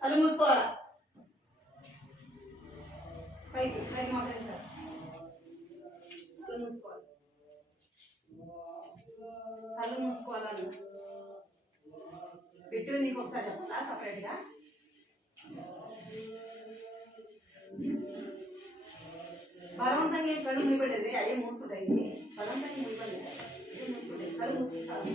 కళ్ళు మూసుకోవాలా పైకి పైకి మోకరించాలి కళ్ళు మూసుకోవాలి కళ్ళు మూసుకోవాలన్న పెట్టు నీకు ఒకసారి చెప్పాలా సపరేట్గా బలవంతంగా ఏం కళ్ళు మూయబడేది అయ్యే మూసుకుంటాయి బలవంతంగా మూయబడలేదు అయ్యే మూసుకుంటాయి కళ్ళు మూసుకుంటారు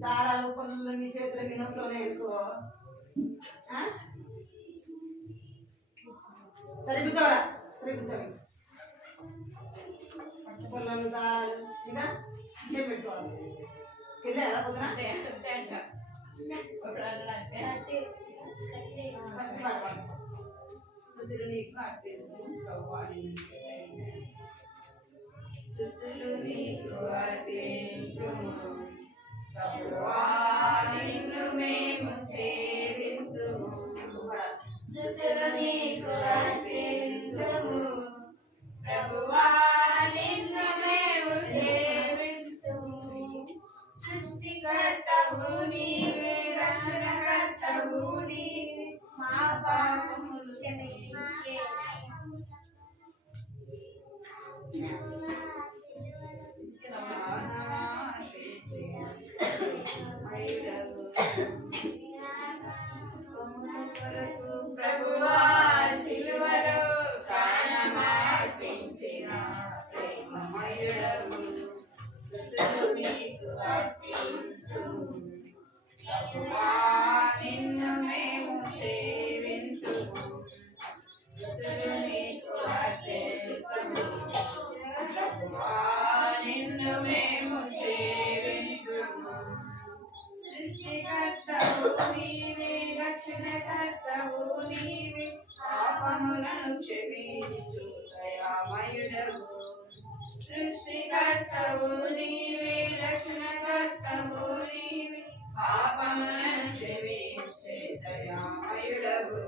దారాలు పనులు మీ చేతుల మీ నోట్లోనే ఎక్కువ సరే కూర్చోరా సరే కూర్చోండి పళ్ళు దారాలు ఇంకా ఇంకే పెట్టుకోవాలి వెళ్ళారా పొద్దున ఫస్ట్ పాడవాలి స్తుతులు నీకు అర్పింతుము ప్రభువా స్తుతులు నీకు అర్పింతుము ప్రభువా నిన్ను మేము సేవింతుము స్తుతులు నీకు అర్పింతుము ప్రభువా నిన్ను మేము సేవింతుము సృష్టికర్తవు నీవే రక్షణకర్తవు నీవే మా పాపములు క్షమించే ప్రభువా సిలువలో ప్రాణమర్పించిన ప్రేమమయుడవు స్తుతులు నీకు అర్పింతుము ప్రభువా నిన్ను మేము సేవింతుము స్తుతులు నీకు అర్పింతుము ప్రభువా నిన్ను మేము సేవింతుము సృష్టికర్తవు నీవే రక్షణకర్తవు నీవే పాపములను క్షమించు దయామయుడవు సృష్టికర్తవు నీవే రక్షణకర్తవు నీవే పాపములను క్షమించే దయామయుడవు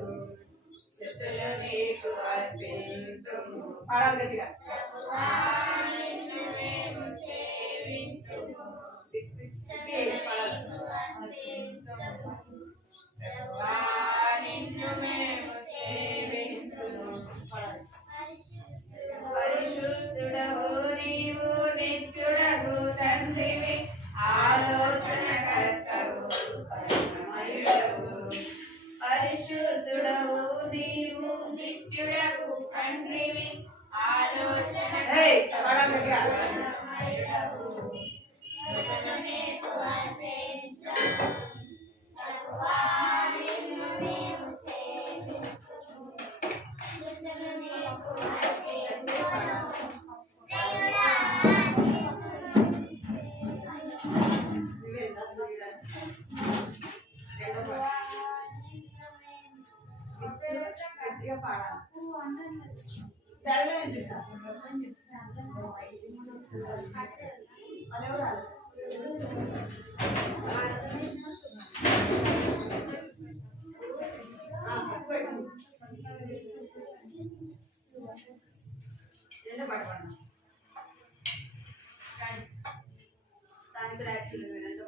స్తుతులు నీకు అర్పింతుము పాడాలి గట్టిగా ప్రభువా నిన్ను మేము సేవింతుము ప్రభువా నిన్ను మేము సేవింతుము పరిశుద్ధుడవు నీవు నిత్యుడగు తండ్రివి ఆలోచనకర్తవు కరుణమయుడవు పరిశుద్ధుడవు నీవు నిత్యుడగు తండ్రివి ఆలోచనకర్తవు స్తుతులు నీకు అర్పింతుము ప్రభువా నిన్ను మేము సేవింతుము స్తుతులు నీకు గట్టిగా పాడాలి రెండు పాట పాడండి దానికి కూడా యాక్చువల్ వినండి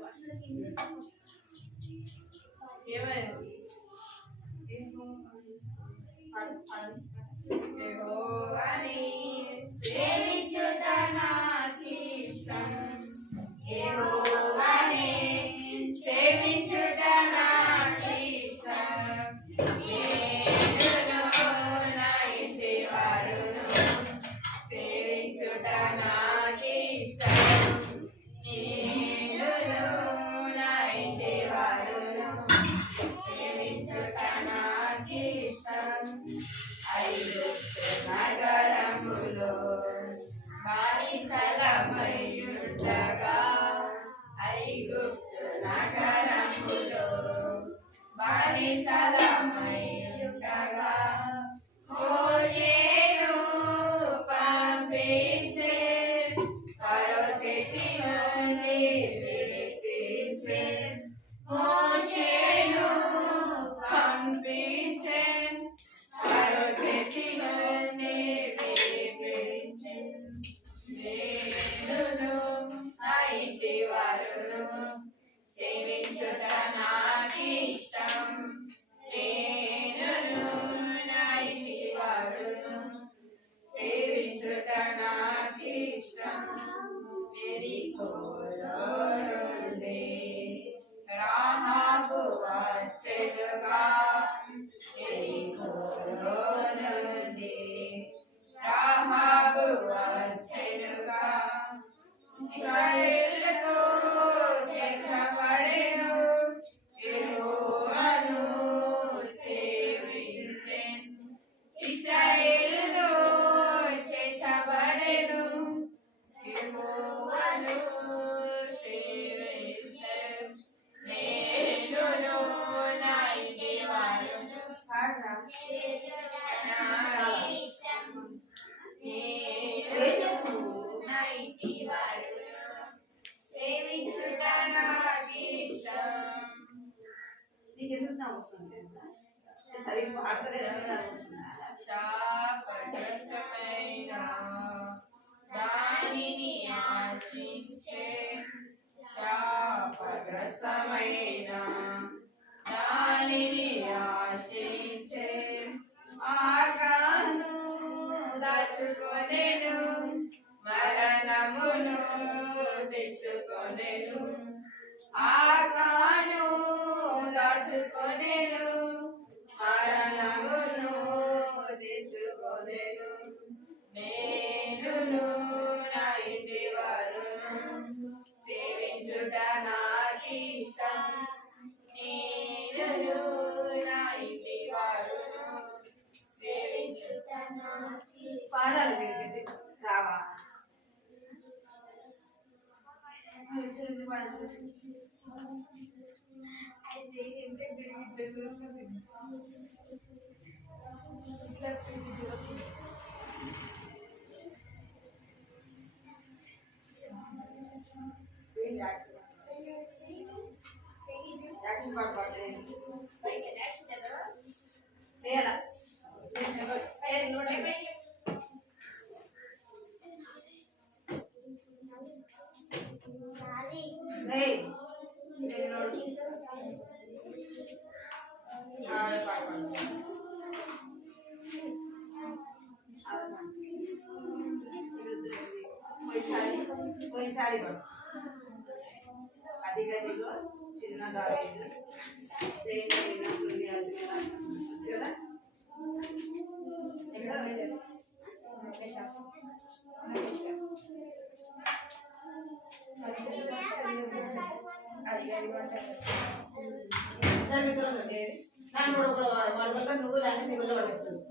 యెహోవాని సేవించుట నాకిష్టం. యెహోవాని సేవించుట నాకిష్టం. నేనును నా ఇంటి వారును సేవించుట నాకిష్టం. నేనును నా ఇంటి వారును సేవించుట నాకిష్టం. ఐగుప్తు నగరములో బానిసలమయ్యుండగా, ఐగుప్తు నగరములో బానిసలమయ్యుండగా మోషేను పంపించే, ఫరో చేతి నుండి విడిపించే. మోషేను పంపించే, ఫరో చేతి నుండి విడిపించే. నేనును నా ఇంటి వారును సేవించుట నాకిష్టం. నేనును నా ఇంటి వారును సేవించుట నాకిష్టం. యెరికోలో నుండి రాహాబు వచ్చెనుగా, యెరికోలో నుండి రాహాబు వచ్చెనుగా. ఇశ్రాయేలుతో చేర్చబడెను, యెహోవాను సేవించెను. ఇశ్రాయేలుతో చేర్చబడెను, యెహోవాను సేవించెను. నేనును నా ఇంటి వారును నాకిష్టం. నేనును నా ఇంటి వారును సేవించుట నాకిష్టం. నీకు ఎందుకు నా వస్తుంది తెలుసా? సరే పాడతలేదు వస్తుందా? శాపగ్రస్తమైన దానిని ఆశించే, శాపగ్రస్తమైన దానిని ఆశించే. ఆగాను దాచుకొనెను, మరణమును తెచ్చుకొనెను. ఆగాను దాచుకొనెను, మరణమును తెచ్చుకొనెను. నేనును నా ఇంటి వారును సేవించుట నాకిష్టం. నేనును నా ఇంటి వారును సేవించుట నాకిష్టం. పాడాలి మీరు రావా? యాక్షన్ పాట పాడలేదు లేదా? పోయినసారి అదిగదిగో చిన్న దావీదు జైలైన దుర్యాధి కదా. నువ్వు దాన్ని తెగులు పడుతుంది.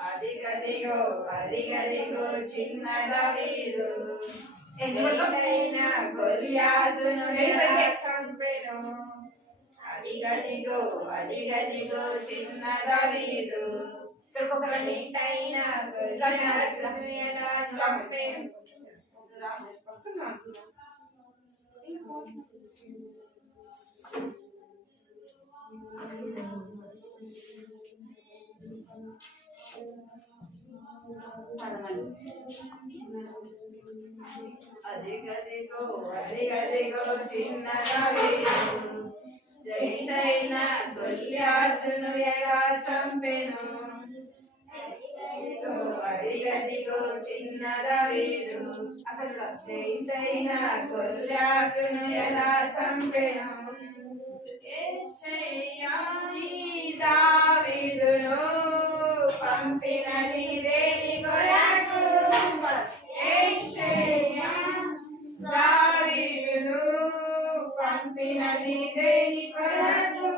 అదిగదిగో అదిగదిగో చిన్న దావీదు ఎన్నైన గొల్యాతును చంపెను. అదిగదిగో అదిగదిగో చిన్న దావీదు ఎన్నైన గొల్యాతును ఎలా చంపెను. అదిగదిగో అదిగదిగో చిన్నగా వేరు జైనైన గొల్యాతును ఎలా చంపెను అదిగదిగో అదిగదిగో చిన్నగా వేరు అక్కడ జైనైన గొల్యాతును ఎలా చంపెను యేషయ్యా నీ దావీదును పంపినది దేని కొరకు యేషయ్యా దావీదును పంపినది దేని కొరకు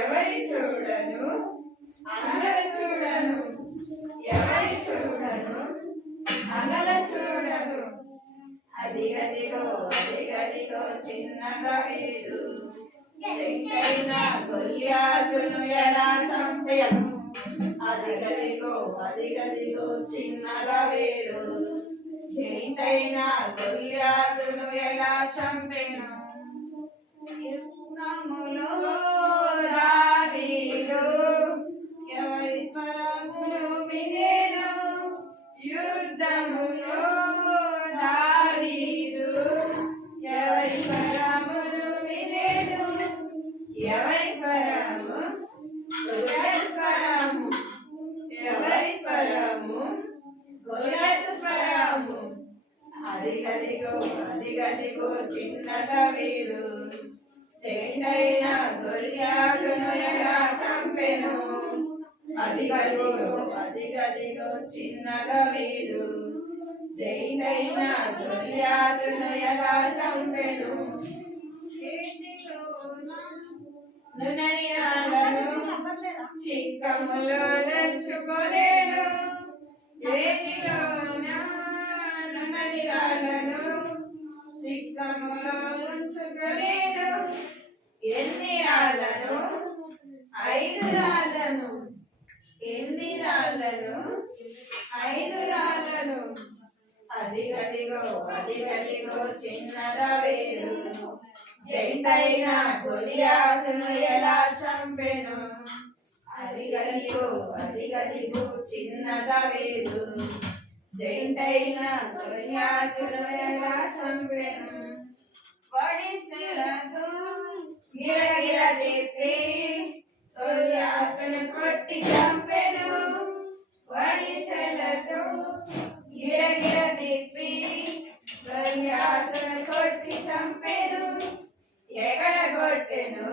ఎవరి చూడను అనల చూడను ఎవరి చూడను అనల చూడను అదిగదిగో అదిగదిగో చిన్న దావీదు జైనైన గొల్యాతును ఎలా చంపెను అదిగదిగో అదిగదిగో చిన్నగా వేరు జైనైన గొల్యాతును ఎలా చంపెను యుద్ధములో దావీదు ఎవరి స్వరమును వినేను యుద్ధములో దావీదు ఎవరి స్వరమును వినేను ఎవరి స్వరము గొల్యాతు స్వరము ఎవరి స్వరము గొల్యాతు స్వరము అదిగదిగో అదిగదిగో చిన్నగా వేరు జైనైన గొల్యాతును ఎలా చంపెను అదిగదిగో అదిగదిగో చిన్నగా వేరు జైనైన గొల్యాతును ఎలా చంపెను నునని ఆలను చిక్కములో నంచుకోలేను ఏటిలోన నునని రాళ్ళను చిక్కములో ఉంచుకోలేను ఎన్ని రాళ్ళను 5 రాళ్ళను ఎన్ని రాళ్ళను 5 రాళ్ళను అదిగదిగో అదిగదిగో చిన్నగా వేరు జైనైన గొల్యాతును ఎలా చంపెను అదిగదిగో అదిగదిగో చిన్నగా వేరు జైనైన గొల్యాతును ఎలా చంపెను వడిసెలతో గిరగిర తిప్పి గొల్యాతును కొట్టి చంపెను వడిసెలతో గిరగిర తిప్పి గొల్యాతును కొట్టి చంపెను ఎక్కడ కొట్టెను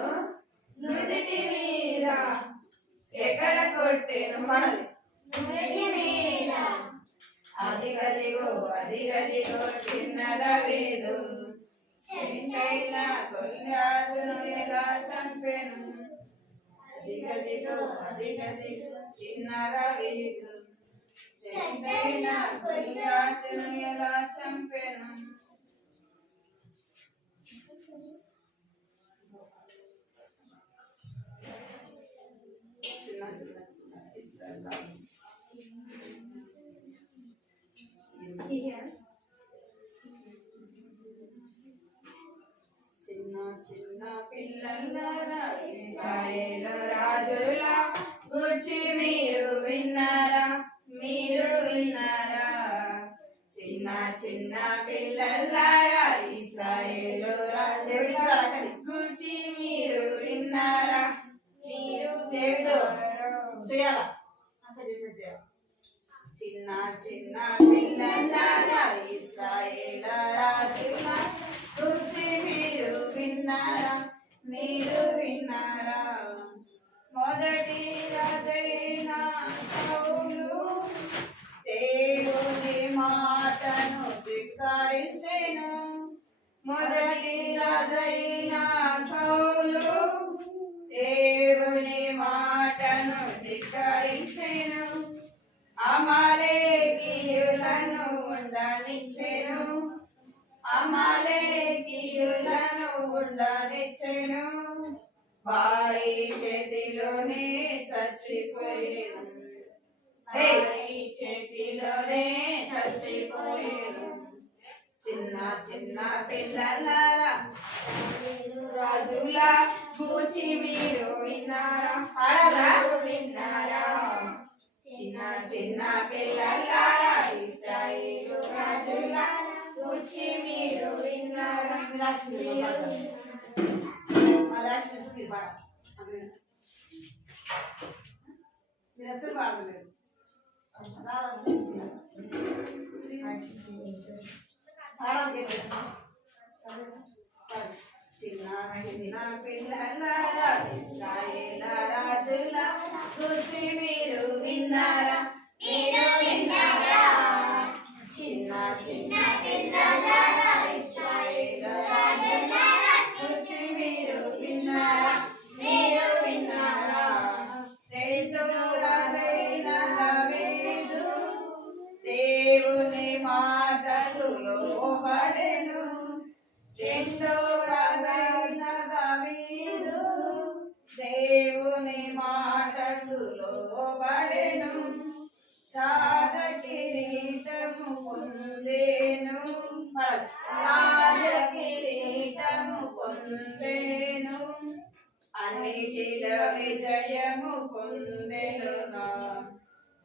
నుదిటి మీద ఎక్కడ కొట్టెను మనది నుదిటి మీద అదిగదిగో అదిగదిగో చిన్నగా వేరు జైనైన గొల్యాతును ఎలా చంపెను అదిగదిగో అదిగదిగో చిన్నగా వేరు జైనైన గొల్యాతును ఎలా చంపెను చిన్న చిన్న పిల్లలారా ఇశ్రాయేలు రాజుల గూర్చి మీరు విన్నారా చిన్న చిన్న పిల్లలారా ఇశ్రాయేలు రాజుల గూర్చి మీరు విన్నారా చేయాలా చిన్న చిన్న పిల్లలారా ఇశ్రాయేలు రాజుల గూర్చి మీరు విన్నారా మొదటి రాజైన సౌలు దేవుని మాటను ధిక్కరించెను మొదటి రాజైన సౌలు దేవుని మాటను ధిక్కరించెను అమాలేకీయులను ఉండనిచ్చెను వారి చేతిలోనే చచ్చిపోయేను చిన్న చిన్న పిల్లలారా రాజుల గూర్చి మీరు విన్నారా పాడాలా విన్నారా చిన్న చిన్న పిల్లలారా ఇశ్రాయేలు రాజుల గూర్చి మీరు విన్నారా మీరు అసలు పాడలేదు చిన్న చిన్న పిల్లలారా ఇశ్రాయేలు రాజుల గూర్చి మీరు విన్నారా మీరు విన్నారా చిన్న చిన్న పిల్లలారా ఇశ్రాయేలు రాజుల గూర్చి మీరు విన్నారా మీరు విన్నారా రెండో రాజైన దావీదు దేవుని మాటకు లోబడెను రెండో రాజైన దావీదు దేవుని మాటకు లోబడెను రాజ కిరీటము పొందేను రాజ కిరీటము పొందేను అన్నిటిలో విజయము పొందెనుగా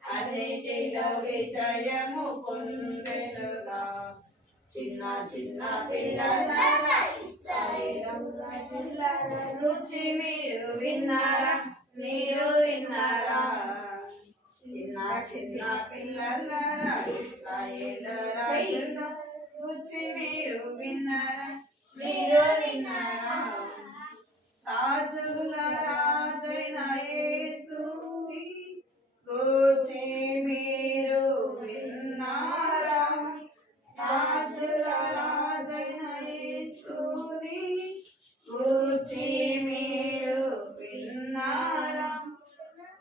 అన్నిటిలో విజయము పొందెనుగా చిన్న చిన్న పిల్లలారా ఇశ్రాయేలు రాజుల గూర్చి మీరు విన్నారా మీరు విన్నారా చిన్న చిన్న పిల్లలారా ఇశ్రాయేలు రాజుల గూర్చి మీరు విన్నారా మీరు విన్నారా రాజుల రాజైన యేసుని గూర్చి మీరు విన్నారా రాజుల రాజైన యేసుని గూర్చి మీరు విన్నారా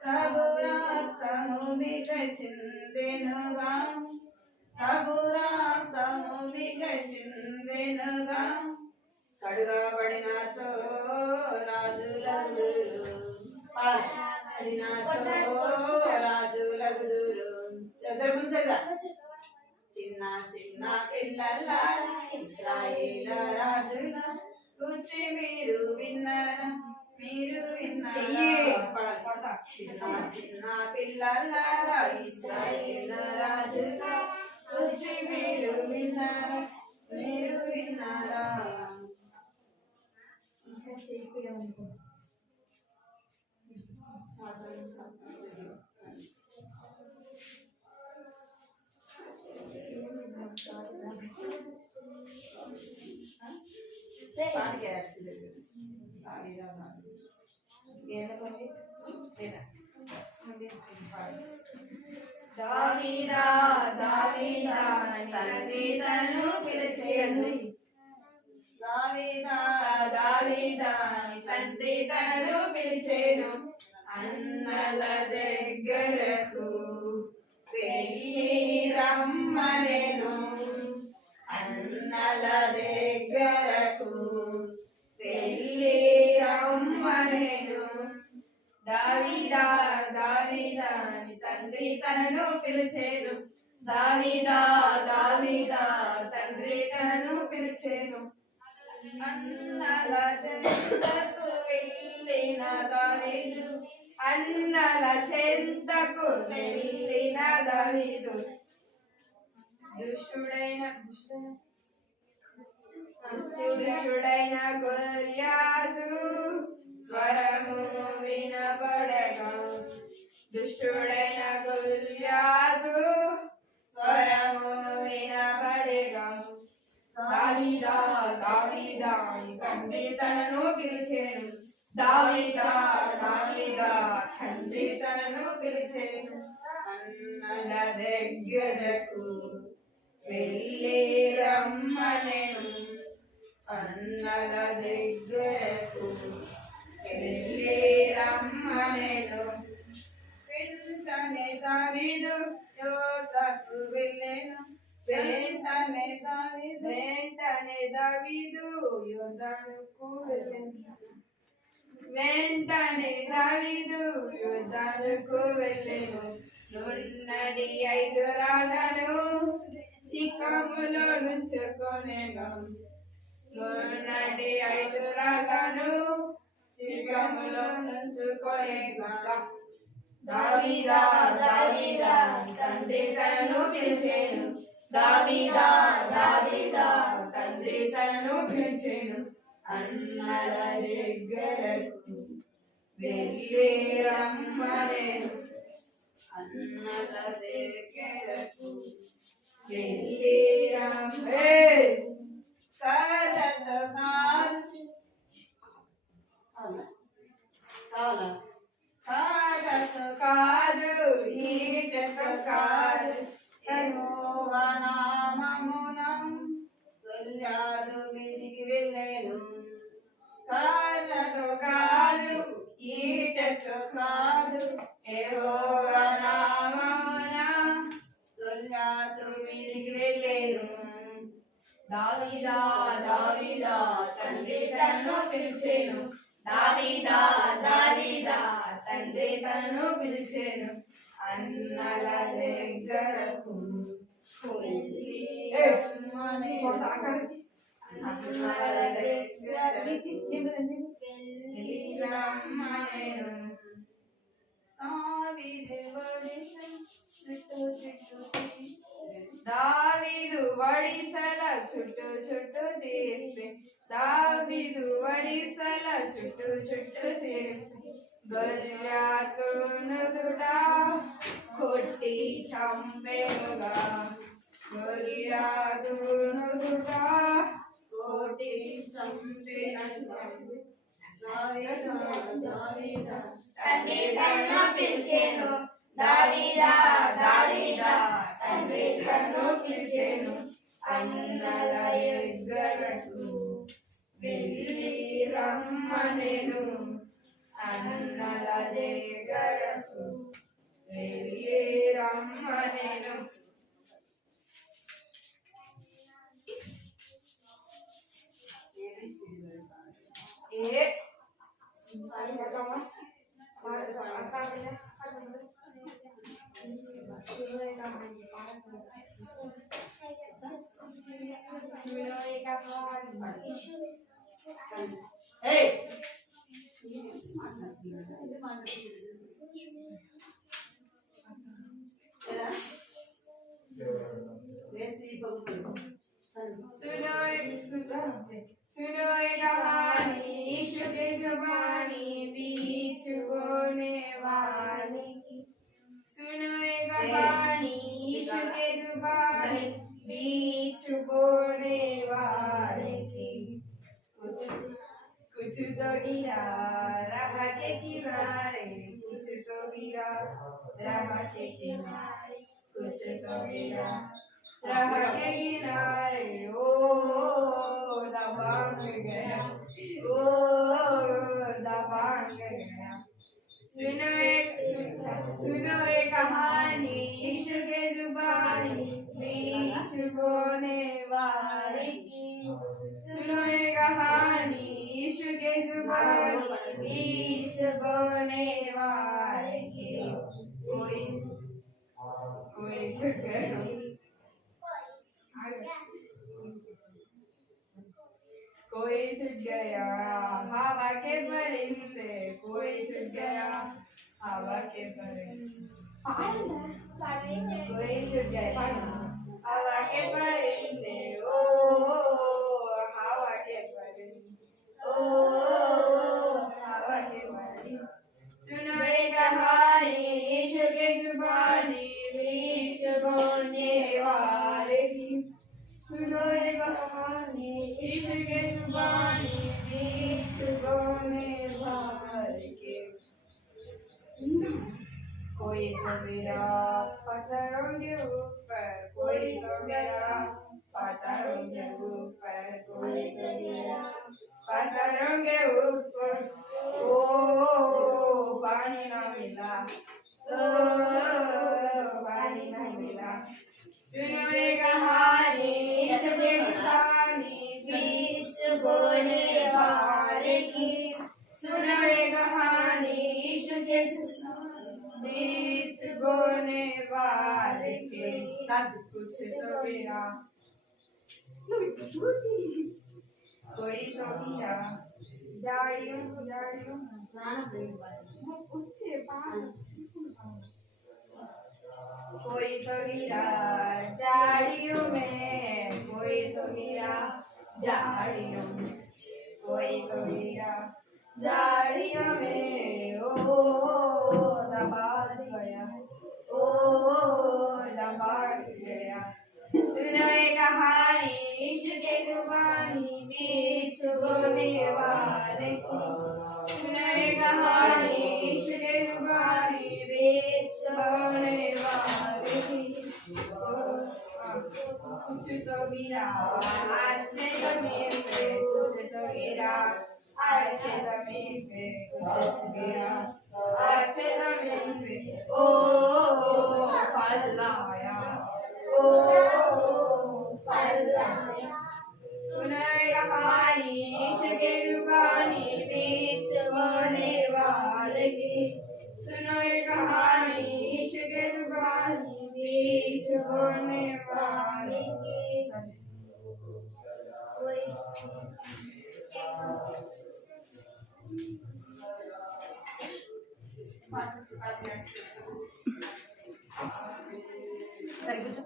ప్రభు రక్తము మిగ చిందెనుగా ప్రభు రక్తము మిగ చిందెనుగా కడుగబడిన చో రాజులగుదురు పడిన చో రాజులగుదురు చిన్న చిన్న పిల్లల ఇశ్రాయేలు రాజుల గూర్చి మీరు విన్నారా మీరు విన్నారా చిన్న చిన్న పిల్లల ఇశ్రాయేలు రాజుల గూర్చి మీరు విన్నారా మీరు విన్నారా దావీదా దావీదా తండ్రి తను పిలిచెను దావీదా దావీదా తండ్రి తను పిలిచెను అన్నల దగ్గరకు వెళ్ళి రమ్మనెను అన్నల దగ్గరకు వెళ్ళి రమ్మనెను దావీదా దావీదా తండ్రి తనను పిలిచెను దావీదా దావీదా తండ్రి తనను పిలిచెను అన్నల చెంతకు వెళ్ళిన దావీదు అన్నల చెంతకు వెళ్ళిన దావీదు దుష్టుడైన గొల్యాతు స్వరము వినబడగా దుష్టుడైన గొల్యాతు స్వరము వినబడగా దావీదా దావీదా తండ్రి తనను పిలిచెను దావీదా దావీదా తండ్రి తనను పిలిచెను అన్నల దగ్గరకు వెళ్ళి రమ్మనెను అన్నల దగ్గరకు వెళ్ళి రమ్మనెను వెంటనే దావీదు యోర్దానుకు వెళ్ళెను వెంటనే దావీదు యోర్దానుకు వెళ్ళెను వెంటనే దావీదు యోర్దానుకు వెళ్ళెను నున్నడి 5 రాళ్లను చిక్కములో నుంచుకొనెను మున్నటి 5 రాళ్లను చిక్కములో నుంచుకొనెను దావీదా దావీదా తండ్రి తనను పిలిచెను దావీదా దావీదా తండ్రి తనను పిలిచెను అన్నల దగ్గరకు వెళ్ళి రమ్మనెను అన్నల దగ్గరకు వెళ్ళి రమ్మనెను కర్రతో కాదు కర్రతో కాదు ఈటతో కాదు యెహోవా నామమున గొల్యాదు మీదికి వెళ్ళెను కర్రతో కాదు ఈటతో కాదు యెహోవా నామమున గొల్యాదు మీదికి వెళ్ళెను దావీదా దావీదా తండ్రి తనను పిలిచెను దావీదా దావీదా తండ్రి తనను పిలిచెను అన్నల దగ్గరకు వెళ్ళి రమ్మనెను అన్నల దగ్గరకు వెళ్ళి రమ్మనెను దావీదు వడిసెల చుట్టూ తిప్పి దావీదు వడిసెల చుట్టూ తిప్పి గొల్యాతు నుదుట కొట్టి చంపెనుగా గొల్యాతు నుదుట కొట్టి చంపెనుగా తండ్రి తనను పిలిచెను దావీదా దావీదా తండ్రి తనను పిలిచెను అన్నల దగ్గరకు వెళ్ళి రమ్మనెను అన్నల దగ్గరకు వెళ్ళి రమ్మనెను ఏ सुनो ये कहानी यीशु के जुबानी बीच बोने वाले की सुनो ये कहानी यीशु के जुबानी बीच बोने वाले की कुछ तो गिरा राह के किनारे कुछ तो गिरा राह के किनारे कुछ तो गिरा राह के किनारे ओ दबांग गया ओ दबांग गया सुनो एक कहानी यीशु के जुबानी बीच बोने वाले की सुनो एक कहानी यीशु के जुबानी बीच बोने वाले की कोई कोई छूट गया कोई छूट गया हवा के परिंदे कोई छूट गया हवा के परिंदे कोई छूट गया हवा के परिंदे ओ हवा के परिंदे ओ हवा के परिंदे सुनो एक कहानी यीशु के जुबानी बीच बोने वाले की सुनो एक कहानी यीशु के जुबानी बीच बोने वाले की कोई तो मेरा पत्थरों के ऊपर कोई तो मेरा पत्थरों के ऊपर कोई तो मेरा पत्थरों के ऊपर ओ पानी ना मिला ओ पानी ना मिला सुनो ये कहानी यीशु के जुबानी बीच बोने वाले की सुनो ये कहानी यीशु के बीच बोने वाले की लास्ट कुछ तो गिरा कोई तो गिरा झाड़ियों झाड़ियों कोई तो गिरा झाड़ियों में कोई तो गिरा झाड़ियों में कोई तो गिरा झाड़ियों में ओ दबा गया ओ दबा गया सुनो ये कहानी इश्क के जुबानी बीच बोने वाले की सुनो ये कहानी इश्क के जुबानी बीच बोने वाले की कुछ तो गिरा अच्छे जमीन पे कुछ तो गिरा अच्छे जमीन पे कुछ तो गिरा अच्छे जमीन पे ओ फलाया ओ फलाया सुनो कहानी इश्क के जुबानी बीच बोने वाले की सुनो कहानी इश्क के जुबानी बीच बोने वाले की सरी कुछ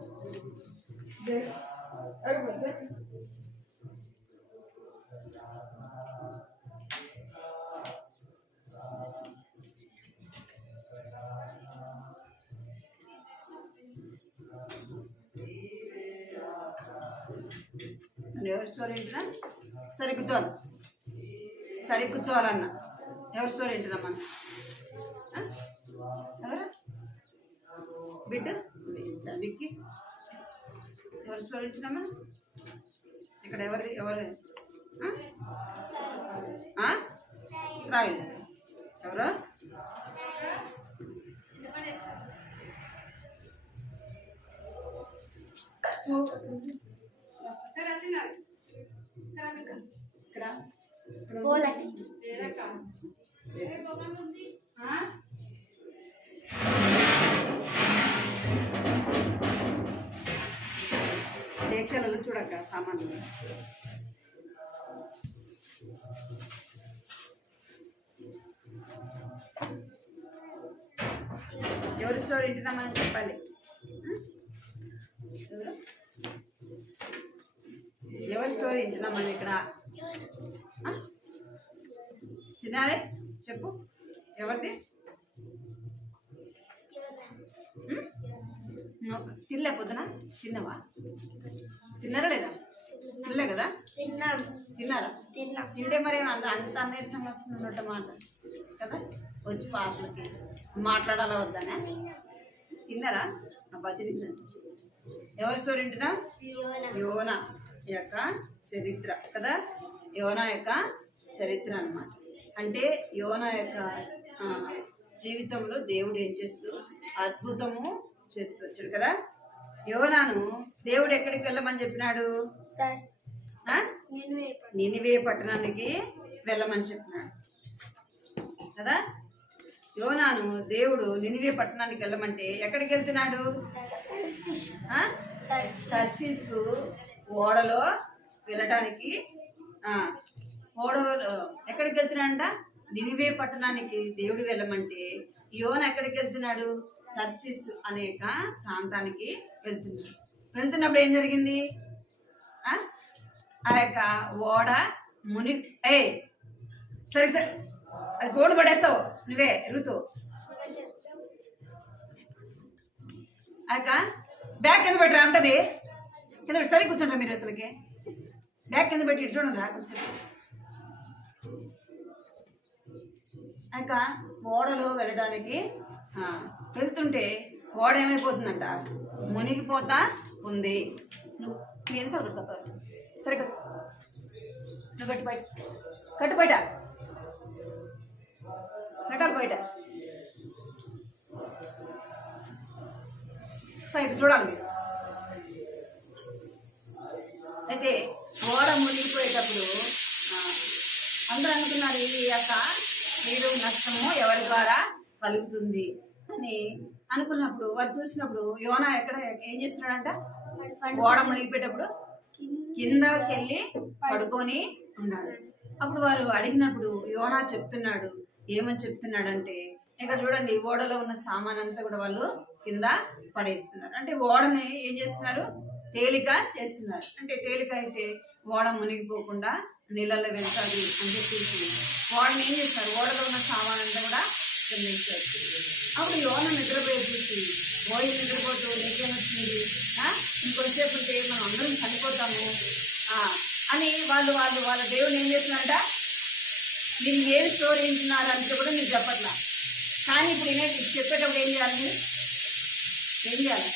ఎవరి స్టోరీ ఏంటిదా సరే కూర్చోవాలన్న ఎవరి స్టోరీ ఏంటిదమ్మా ఎవరు బిడ్డు విక్కి ఎవరి స్టోరీ ఏంటిదమ్మా ఇక్కడ ఎవరు ఇస్రాయిల్ ఎవరు ఇక్కడ డేక్షలలో చూడక్క సామాన్లు ఎవరి స్టోరీ వింటున్నామని చెప్పాలి ఎవరి స్టోరీ వింటున్నామని ఇక్కడ చిన్నారే చెప్పు ఎవరిది తినలే పొద్దున తిన్నావా తిన్నారా లేదా తినలే కదా తిన్నారా తింటే మరి అంత నీరసంగా వస్తున్నట్టు మాట కదా వచ్చి పాసలకి మాట్లాడాలా వద్దానే తిన్నారా అబ్బా తినిందండి ఎవరి స్టోరీ వింటున్నా యోనా యొక్క చరిత్ర కదా యోనా యొక్క చరిత్ర అన్నమాట అంటే యోనా యొక్క జీవితంలో దేవుడు ఏం చేస్తూ అద్భుతము చేస్తూ వచ్చాడు కదా యోనాను దేవుడు ఎక్కడికి వెళ్ళమని చెప్పినాడు నినివే పట్టణానికి వెళ్ళమని చెప్పినాడు కదా యోనాను దేవుడు నినివే పట్టణానికి వెళ్ళమంటే ఎక్కడికి వెళ్తున్నాడు తర్సీసుకు ఓడలో వెళ్ళటానికి ఓడలో ఎక్కడికి వెళ్తున్నాడంట నినివే పట్టణానికి దేవుడు వెళ్ళమంటే యోన ఎక్కడికి వెళ్తున్నాడు తర్సిస్ అనేక ప్రాంతానికి వెళ్తున్నాడు వెళ్తున్నప్పుడు ఏం జరిగింది ఆ యొక్క ఓడ ముని సరే సరే అది బోర్డు పడేస్తావు నువ్వే ఋతు ఆ యొక్క బ్యాగ్ కింద పెట్టరా అంటది కింద పెట్టి సరే కూర్చోండి మీరు అసలుకి బ్యాగ్ కింద పెట్టి ఇటు చూడండి రా కూర్చోండి ఆ యొక్క ఓడలో వెళ్ళడానికి వెళ్తుంటే ఓడ ఏమైపోతుందంట మునిగిపోతా ఉంది నువ్వు ఏం సరే తప్ప సరే నువ్వు కట్టు బయట కట్టాలి బయట సైడ్ చూడాలి మీరు అయితే ఓడ మునిగిపోయేటప్పుడు అందరూ అనుకున్నారు ఈ యొక్క కీడు నష్టము ఎవరి ద్వారా కలుగుతుంది అని అనుకున్నప్పుడు వారు చూసినప్పుడు యోనా ఎక్కడ ఏం చేస్తున్నాడంట? ఓడ మునిగిపోయేటప్పుడు కిందకి వెళ్ళి పడుకొని ఉన్నాడు. అప్పుడు వారు అడిగినప్పుడు యోనా చెప్తున్నాడు. ఏమని చెప్తున్నాడంటే, ఇక్కడ చూడండి, ఓడలో ఉన్న సామాన్ అంతా కూడా వాళ్ళు కింద పడేస్తున్నారు. అంటే ఓడని ఏం చేస్తున్నారు? తేలిక చేస్తున్నారు. అంటే తేలిక అయితే ఓడ మునిగిపోకుండా నీళ్ళల్లో వెళ్తాది అని చెప్పేసి ఓడని ఏం చేస్తారు? ఓడలో ఉన్న సామాన్ అంతా కూడా చెల్లించారు. అప్పుడు యోన నిద్రపోయి చూసి, ఓయి నిద్రపోతూ నీకేమొచ్చింది, ఇంకొంతసేపు ఉంటే మనం అందరం చనిపోతాము అని వాళ్ళ దేవుని ఏం చేస్తున్నారంట? మీరు ఏది స్టోరీ వింటున్నారు అంటే కూడా నీకు చెప్పట్లా. కానీ ఇప్పుడు చెప్పేటప్పుడు ఏం చేయాలి? మీరు ఏం చేయాలి?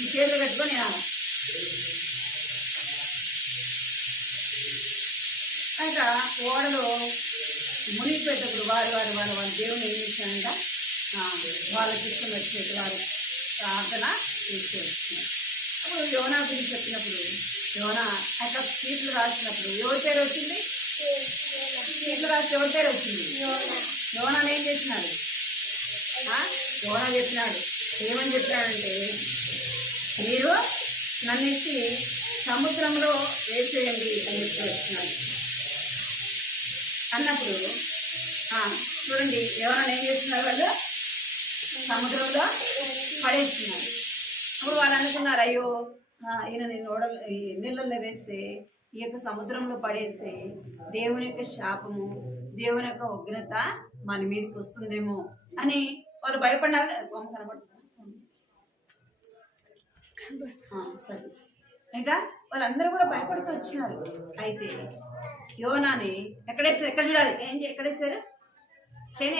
ఈ చేతులు కట్టుకొని వినాలి. కనుక ఓడలో మునిగిపోయేటప్పుడు వాళ్ళ దేవుని ఏం చేశారంట? వాళ్ళకి ఇష్టం వచ్చేది వారు ప్రార్థన తీసుకొస్తున్నారు. అప్పుడు యోనా గురించి చెప్పినప్పుడు యోనా అక్కడ చీట్లు రాసినప్పుడు ఎవరి పేరు వచ్చింది? చీట్లు రాసి ఎవరి పేరు వచ్చింది? యోనాను ఏం చేసినాడు? యోనా చెప్పినాడు. ఏమని చెప్పినాడంటే, మీరు నన్ను ఎత్తి సముద్రంలో వేసేయండి అని చెప్పి వచ్చినాడు. అన్నప్పుడు చూడండి, యోనాను ఏం చేస్తున్నారు? వాళ్ళు సముద్రంలో పడేస్తున్నారు. అప్పుడు వాళ్ళు అనుకున్నారు, అయ్యో ఈయన ఈ నీళ్ళల్లో వేస్తే, ఈ యొక్క సముద్రంలో పడేస్తే దేవుని యొక్క శాపము, దేవుని యొక్క ఉగ్రత మన మీదకి వస్తుందేమో అని వాళ్ళు భయపడినారు. సరే, ఇంకా వాళ్ళందరూ కూడా భయపడుతూ వచ్చినారు. అయితే యోనాని ఎక్కడ చూడాలి? ఎక్కడేసారు? శని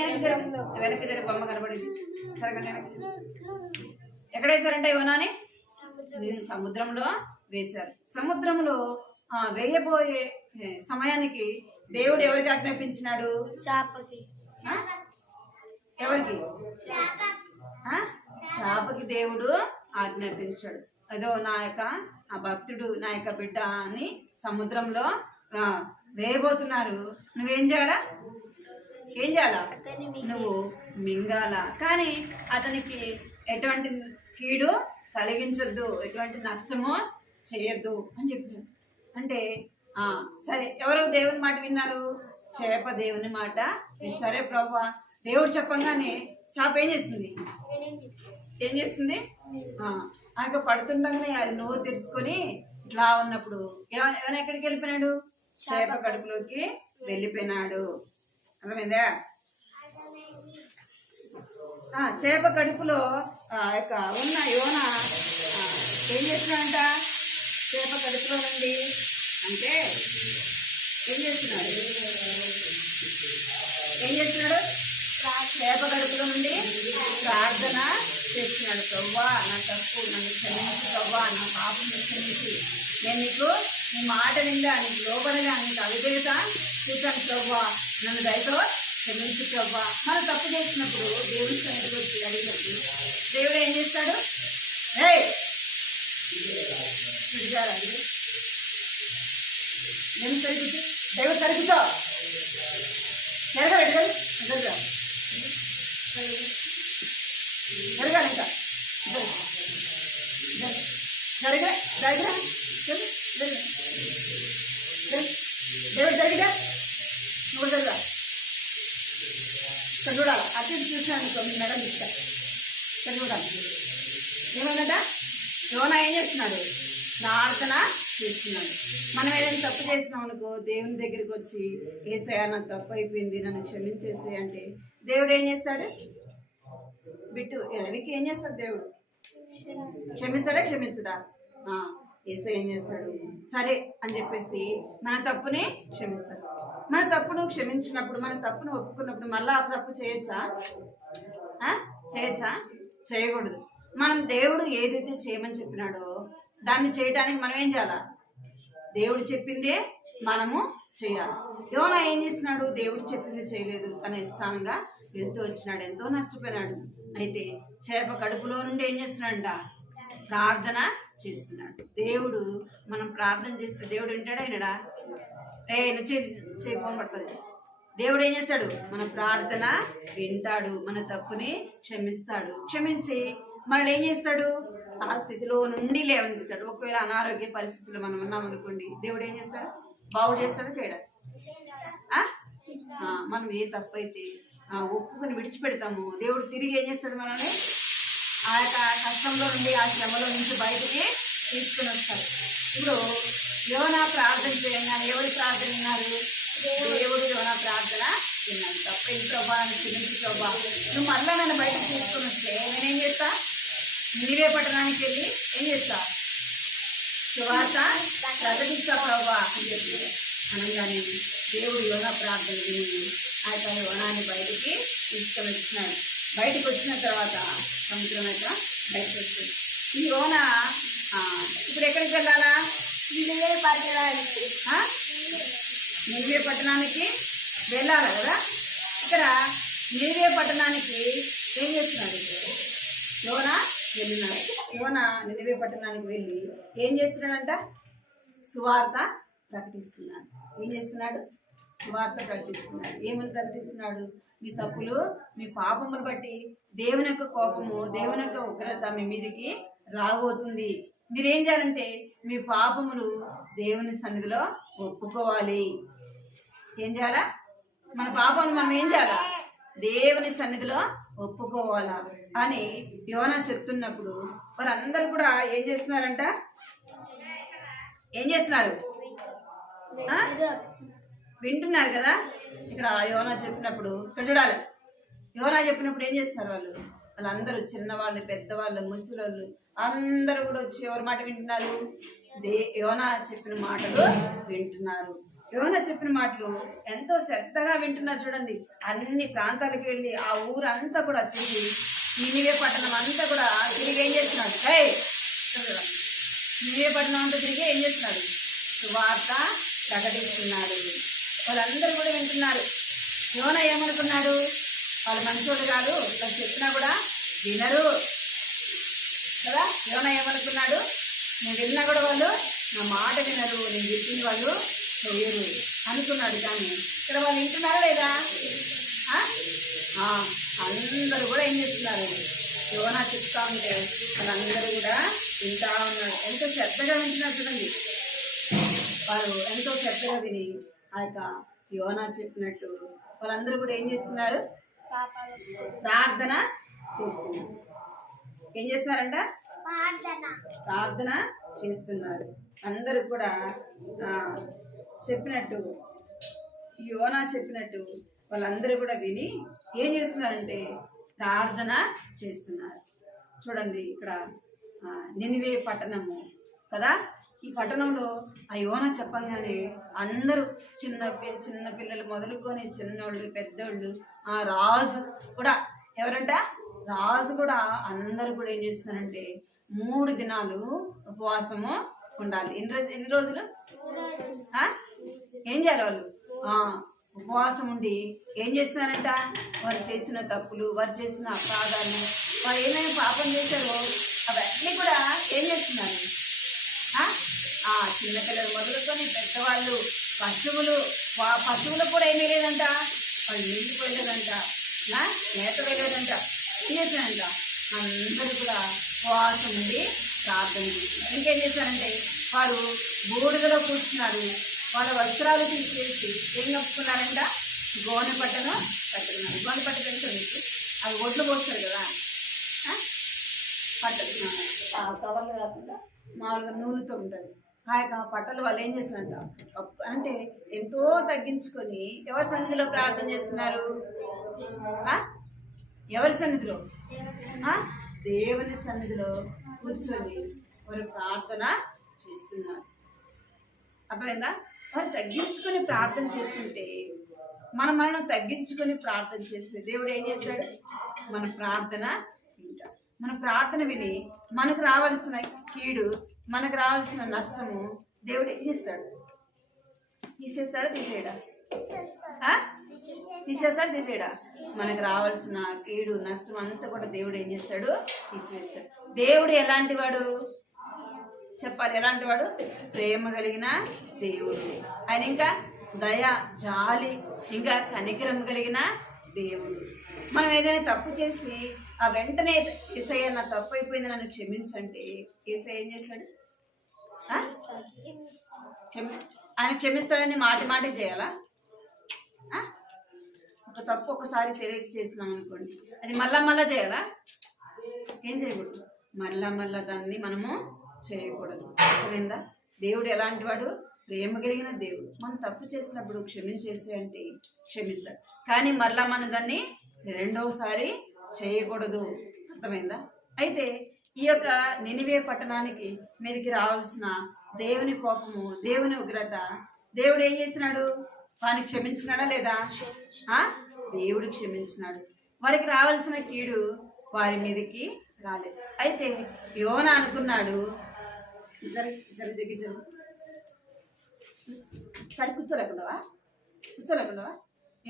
వెనక్కి జరిగి బొమ్మ కనబడింది. సరగండి వెనక్కి. ఎక్కడేసారంటే యోనాని సముద్రంలో వేశారు. సముద్రంలో వేయబోయే సమయానికి దేవుడు ఎవరికి ఆజ్ఞాపించినాడు? చాపకి. ఎవరికి? చాపకి దేవుడు ఆజ్ఞాపించాడు. అదో నా యొక్క భక్తుడు, నా యొక్క బిడ్డ అని సముద్రంలో వేయబోతున్నారు. నువ్వేం చేయాలా? ఏం చేయాలా? నువ్వు మింగాల. కానీ అతనికి ఎటువంటి కీడు కలిగించొద్దు, ఎటువంటి నష్టము చేయొద్దు అని చెప్పారు. అంటే సరే, ఎవరో దేవుని మాట విన్నారు? చేప దేవుని మాట. సరే ప్రభువా, దేవుడు చెప్పంగానే చేప ఏం చేస్తుంది? ఆక పడుతుండగానే అది నోరు తెరుచుకొని ఇట్లా ఉన్నప్పుడు ఏమైనా ఎక్కడికి వెళ్ళిపోయినాడు? చేప కడుపులోకి వెళ్ళిపోయినాడు. అర్థమైందా? చేప కడుపులో ఉన్న యోన ఏం చేస్తున్నాడంట? చేప కడుపులో నుండి అంటే ఏం చేస్తున్నాడు? చేప కడుపులో నుండి ప్రార్థన చేస్తున్నాడు. ప్రభువా, నా తప్పు, నన్ను క్షమించు ప్రభువా, నా పాపం క్షమించి, నేను నీకు నీ మాట నిండా, నీకు లోబడగా, నీకు అవిధేయత చూశాను ప్రభువా, నన్ను దయతో క్షమించు ప్రభువా. మనం తప్పు చేసినప్పుడు దేవుని సన్నిధికి వచ్చి అడిగినప్పుడు దేవుడు ఏం చేస్తాడు? నేను సరిగ్గు దేవుడు సరిగ్గుతో జరగాలి ఇంకా దేవుడు జరిగితే నువ్వు జరగా చూడాలి. అతి చూసాను మీ మేడం ఇష్టం చూడాలి. ఏమన్నట? యోనా ఏం చేస్తున్నాడు? ప్రార్థన చేస్తున్నాడు. మనం ఏదైనా తప్పు చేసినాం అనుకో, దేవుని దగ్గరికి వచ్చి ఏసయ్యా నాకు తప్పు అయిపోయింది, నన్ను క్షమించేసి అంటే దేవుడు ఏం చేస్తాడు? బిట్టు ఎవరికి ఏం చేస్తాడు? దేవుడు క్షమిస్తాడా? క్షమించడా? ఏసయ్య ఏం చేస్తాడు? సరే అని చెప్పేసి మన తప్పుని క్షమిస్తాడు. మన తప్పును క్షమించినప్పుడు, మన తప్పును ఒప్పుకున్నప్పుడు మళ్ళీ ఆ తప్పు చేయొచ్చా? చేయకూడదు. మనం దేవుడు ఏదైతే చేయమని చెప్పినాడో దాన్ని చేయడానికి మనం ఏం చేయాలా? దేవుడు చెప్పిందే మనము చేయాలి. యోనా ఏం చేస్తున్నాడు? దేవుడు చెప్పింది చేయలేదు, తన ఇష్టానంగా వెళ్తూ వచ్చినాడు, ఎంతో నష్టపోయినాడు. అయితే చేప కడుపులో నుండి ఏం చేస్తున్నాడంట? ప్రార్థన చేస్తున్నాడు. దేవుడు మనం ప్రార్థన చేస్తే దేవుడు వింటాడా? వినడా? నువ్వు చేయి ఫోన్ పడుతుంది. దేవుడు ఏం చేస్తాడు? మన ప్రార్థన వింటాడు, మన తప్పుని క్షమిస్తాడు. క్షమించి మళ్ళీ ఏం చేస్తాడు? ఆ స్థితిలో నుండి లేవనెత్తుతాడు. ఒకవేళ అనారోగ్య పరిస్థితుల్లో మనం ఉన్నాం అనుకోండి, దేవుడు ఏం చేస్తాడు? బాగు చేస్తాడు, చేయడా? మనం ఏ తప్పు అయితే ఒప్పుకొని విడిచిపెడతాము, దేవుడు తిరిగి ఏం చేస్తాడు? మనల్ని ఆ యొక్క కష్టంలో నుండి, ఆ శ్రమలో నుంచి బయటికి తీసుకుని వస్తాడు. ఇప్పుడు యోనా ప్రార్థన చేయగానే ఎవరి ప్రార్థన విన్నారు? దేవుడు యోనా ప్రార్థన విన్నాను. తప్పేంటి ప్రభా, క్షమించు ప్రభా, నువ్వు మళ్ళా నన్ను బయటకు తీసుకుని వస్తే నేనేం చేస్తా? నినివే పట్టణానికి వెళ్ళి ఏం చేస్తా? సువార్త ప్రకటిస్తా ప్రభా అని చెప్పి అనగానే దేవుడు యోనా ప్రార్థన విని ఆ యొక్క యోనాన్ని బయటికి తీసుకొని వచ్చినాడు. బయటకు వచ్చిన తర్వాత సముద్రం యొక్క బయటకు వచ్చింది. ఈ యోన ఇప్పుడు ఎక్కడికి వెళ్ళాలా? నినివే పట్టణానికి వెళ్ళాలి కదా. ఇక్కడ నినివే పట్టణానికి ఏం చేస్తున్నాడు? యోన వెళ్ళినాడు. యోన నినివే పట్టణానికి వెళ్ళి ఏం చేస్తున్నాడంట? సువార్త ప్రకటిస్తున్నాడు. ఏం చేస్తున్నాడు? సువార్త ప్రకటిస్తున్నాడు. ఏమని ప్రకటిస్తున్నాడు? మీ తప్పులు, మీ పాపములు బట్టి దేవుని యొక్క కోపము, దేవుని యొక్క ఉగ్రత మీ మీదకి రాబోతుంది. మీరేం చేయాలంటే మీ పాపములు దేవుని సన్నిధిలో ఒప్పుకోవాలి. ఏం చేయాలా? మన పాపములు మనం ఏం చేయాలా? దేవుని సన్నిధిలో ఒప్పుకోవాలా అని యోనా చెప్తున్నప్పుడు వారందరూ కూడా ఏం చేస్తున్నారంట? ఏం చేస్తున్నారు? వింటున్నారు కదా. ఇక్కడ యోనా చెప్పినప్పుడు ఇక్కడ చూడాలి. యోనా చెప్పినప్పుడు ఏం చేస్తున్నారు? వాళ్ళందరూ చిన్నవాళ్ళు, పెద్దవాళ్ళు, ముసలోళ్ళు అందరూ కూడా వచ్చి ఎవరి మాట వింటున్నారు? యోనా చెప్పిన మాటలు వింటున్నారు. యోనా చెప్పిన మాటలు ఎంతో శ్రద్ధగా వింటున్నారు. చూడండి, అన్ని ప్రాంతాలకు వెళ్ళి ఆ ఊరంతా కూడా తిరిగి, నినివే పట్టణం అంతా కూడా తిరిగి ఏం చేస్తున్నాడు? నినివే పట్టణం అంతా తిరిగి ఏం చేస్తున్నాడు? సువార్త ప్రకటిస్తున్నాడు. వాళ్ళందరూ కూడా వింటున్నారు. యోనా ఏమనుకున్నాడు? వాళ్ళు మంచోడు కాదు, వాళ్ళు చెప్పినా కూడా వినరు కదా. యోనా ఏమనుకున్నాడు? నేను విన్నా కూడా వాళ్ళు నా మాట వినరు, నేను చెప్పింది వాళ్ళు చేయరు అనుకున్నాడు. కానీ ఇక్కడ వాళ్ళు వింటున్నారా లేదా? అందరూ కూడా ఏం చేస్తున్నారు? యోనా చెప్తా ఉంటే వాళ్ళందరూ కూడా వింటా ఉన్నారు. ఎంతో శ్రద్ధగా వింటున్నారు. చూడండి, వారు ఎంతో శ్రద్ధగా విని ఆ యొక్క యోనా చెప్పినట్టు వాళ్ళందరూ కూడా ఏం చేస్తున్నారు? ప్రార్థన చేస్తున్నారు. ఏం చేస్తున్నారంట? ప్రార్థన చేస్తున్నారు. అందరూ కూడా చెప్పినట్టు, యోనా చెప్పినట్టు వాళ్ళందరూ కూడా విని ఏం చేస్తున్నారంటే ప్రార్థన చేస్తున్నారు. చూడండి, ఇక్కడ నినివే పట్టణము కదా. ఈ పట్టణంలో ఆ యోనా చెప్పంగానే అందరూ చిన్న పిల్లలు మొదలుకొని చిన్నోళ్ళు, పెద్దోళ్ళు, ఆ రాజు కూడా, ఎవరంట? రాజు కూడా అందరూ కూడా ఏం చేస్తున్నారంటే 3 దినాలు ఉపవాసము ఉండాలి. ఎన్ని రోజులు? ఏం చేయాలి వాళ్ళు? ఉపవాసం ఉండి ఏం చేస్తున్నారంట? వారు చేసిన తప్పులు, వారు చేసిన అపరాధాలు, వారు ఏమైనా పాపం చేశారో అవన్నీ కూడా ఏం చేస్తున్నారు? చిన్నపిల్లలు మొదలుకొని పెద్దవాళ్ళు, పశువులు కూడా ఏమీ లేదంట, వాళ్ళు నిండిపోయలేదంట, మేత వేయలేదంట, ఏం చేశారంట? అందరూ కూడా ఉపవాసం ఉండి ప్రార్థన చేస్తున్నారు. ఇంకేం చేశారంటే వారు బూడిదలో కూర్చున్నారు. వాళ్ళ వస్త్రాలు తీసేసి ఏం కప్పుకున్నారంట? గోనె పట్టను కట్టుకున్నారు. గోనె పట్ట తెలుసు మీకు? అవి ఒడ్లు పోస్తారు కదా, పట్టలు కవర్లు కాకుండా మామూలుగా నూనెతో ఉంటుంది. ఆ యొక్క పట్టలు వాళ్ళు ఏం చేస్తున్నారంట అంటే ఎంతో తగ్గించుకొని ఎవరి సన్నిధిలో ప్రార్థన చేస్తున్నారు? ఎవరి సన్నిధిలో? దేవుని సన్నిధిలో కూర్చొని వారు ప్రార్థన చేస్తున్నారు. అర్థమైందా? వారు తగ్గించుకొని ప్రార్థన చేస్తుంటే మనం తగ్గించుకొని ప్రార్థన చేస్తే దేవుడు ఏం చేస్తాడు? మన ప్రార్థన వింటాడు. మన ప్రార్థన విని మనకు రావాల్సిన కీడు, మనకు రావాల్సిన నష్టము దేవుడు ఏం చేస్తాడు? తీసేస్తాడా? తీసేయడా? తీసేస్తాడు? తీసేయడా? మనకు రావాల్సిన కీడు, నష్టం అంతా కూడా దేవుడు ఏం చేస్తాడు? తీసివేస్తాడు. దేవుడు ఎలాంటి వాడు చెప్పాలి? ఎలాంటి వాడు? ప్రేమ కలిగిన దేవుడు. ఆయన ఇంకా దయ, జాలి ఇంకా కనికరం కలిగిన దేవుడు. మనం ఏదైనా తప్పు చేసి ఆ వెంటనే యేసయ్య నా తప్పు అయిపోయింది నన్ను క్షమించంటే యేసయ్య ఏం చేస్తాడు? ఆయన క్షమిస్తాడని మాట చేయాలా? ఒక తప్పు ఒకసారి తెలియక చేసినాం అనుకోండి, అది మళ్ళా చేయాలా? ఏం చేయకూడదు, మళ్ళా దాన్ని మనము చేయకూడదు. అర్థమైందా? దేవుడు ఎలాంటి వాడు? ప్రేమ కలిగిన దేవుడు. మనం తప్పు చేసినప్పుడు క్షమించేసి అంటే క్షమిస్తాడు, కానీ మళ్ళా మనం దాన్ని రెండోసారి చేయకూడదు. అర్థమైందా? అయితే ఈ యొక్క నినివే పట్టణానికి మీదకి రావాల్సిన దేవుని కోపము, దేవుని ఉగ్రత, దేవుడు ఏం చేసినాడు? వారిని క్షమించినాడా లేదా? దేవుడు క్షమించినాడు. వారికి రావాల్సిన కీడు వారి మీదకి రాలేదు. అయితే యోనా అనుకున్నాడు, సరే కూర్చోలేకుండా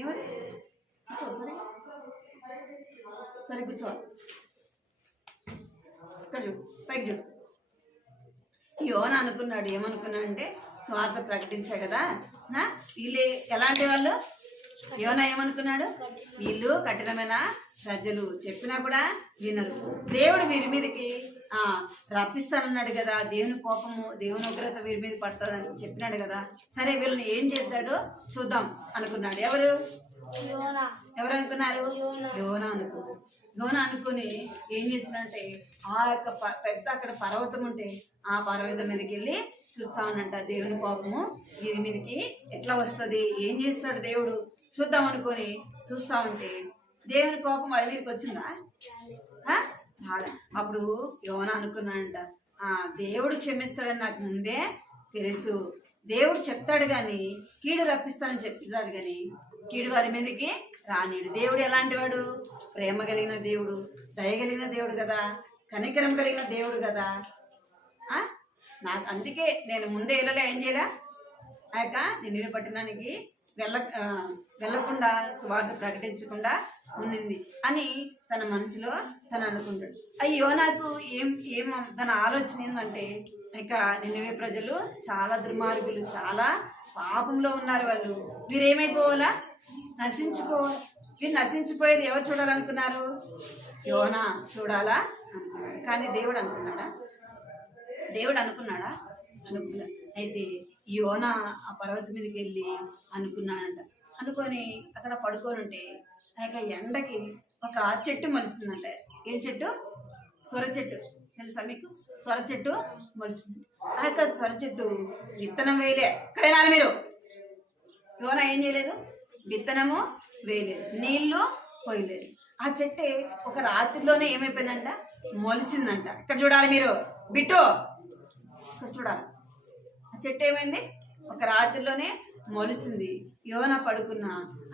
ఏమది కూర్చో, సరే కూర్చో, ఇక్కడ చూడు, పైకి చూడు. యోనా అనుకున్నాడు, ఏమనుకున్నాడు అంటే స్వార్థ ప్రకటించా కదా నా వీళ్ళే ఎలాంటి వాళ్ళు. యోనా ఏమనుకున్నాడు? వీళ్ళు కఠినమైన ప్రజలు, చెప్పినా కూడా వినరు, దేవుడు వీరి మీదకి రప్పిస్తానన్నాడు కదా, దేవుని కోపము దేవుని ఉగ్రత వీరి మీద పడుతుందని చెప్పినాడు కదా, సరే వీళ్ళని ఏం చేస్తాడో చూద్దాం అనుకున్నాడు. ఎవరు అనుకున్నారు? యోనా అనుకున్నాడు. యోనా అనుకుని ఏం చేస్తున్నాడంటే ఆ యొక్క పెద్ద అక్కడ పర్వతం ఉంటే ఆ పర్వతం మీదకి వెళ్ళి చూస్తా ఉన్నట్ట దేవుని కోపము వీరి మీదకి ఎట్లా వస్తుంది, ఏం చేస్తాడు దేవుడు చూద్దాం అనుకొని చూస్తా ఉంటే దేవుని కోపం వారి మీదకి వచ్చిందా? అప్పుడు యోనా అనుకున్నాడంట, దేవుడు క్షమిస్తాడని నాకు ముందే తెలుసు, దేవుడు చెప్తాడు కానీ కీడు రప్పిస్తానని చెప్తాడు కానీ కీడు వారి మీదకి రానిడు. దేవుడు ఎలాంటి వాడు? ప్రేమ కలిగిన దేవుడు, దయగలిగిన దేవుడు కదా, కనికరం కలిగిన దేవుడు కదా. నాకు అందుకే నేను ముందే ఏం చేయలే, ఆ యొక్క నినివే పట్టణానికి వెళ్ళకుండా సువార్త ప్రకటించకుండా ఉండింది అని తన మనసులో తను అనుకుంటాడు. అయ్యో నాకు ఏం తన ఆలోచన ఏంటంటే ఇక నినివే ప్రజలు చాలా దుర్మార్గులు, చాలా పాపంలో ఉన్నారు, వాళ్ళు వీరేమైపోవాలా? నశించిపోవాలి. వీరు నశించిపోయేది ఎవరు చూడాలనుకున్నారు? యోనా చూడాలా అనుకున్నాడు. కానీ దేవుడు అనుకున్నాడా? అనుకున్నా. అయితే యోనా ఆ పర్వతం మీదకి వెళ్ళి అనుకున్నాడంట. అనుకొని అక్కడ పడుకొని ఉంటే ఆ యొక్క ఎండకి ఒక చెట్టు మొలుస్తుందంట. ఏం చెట్టు? సొర చెట్టు. తెలుసా మీకు? సొర చెట్టు మొలుస్తుంది. ఆ యొక్క సొర చెట్టు విత్తనం వేయలే. ఎక్కడైనా మీరు యోనా ఏం చేయలేదు? విత్తనము వేయలేదు, నీళ్లు పోయలేదు. ఆ చెట్టే ఒక రాత్రిలోనే ఏమైపోయిందంట? మొలిసిందంట. ఇక్కడ చూడాలి మీరు, బిట్టు ఇక్కడ చూడాలి. ఆ చెట్టు ఏమైంది? ఒక రాత్రిలోనే మొలిసింది. యోనా పడుకున్న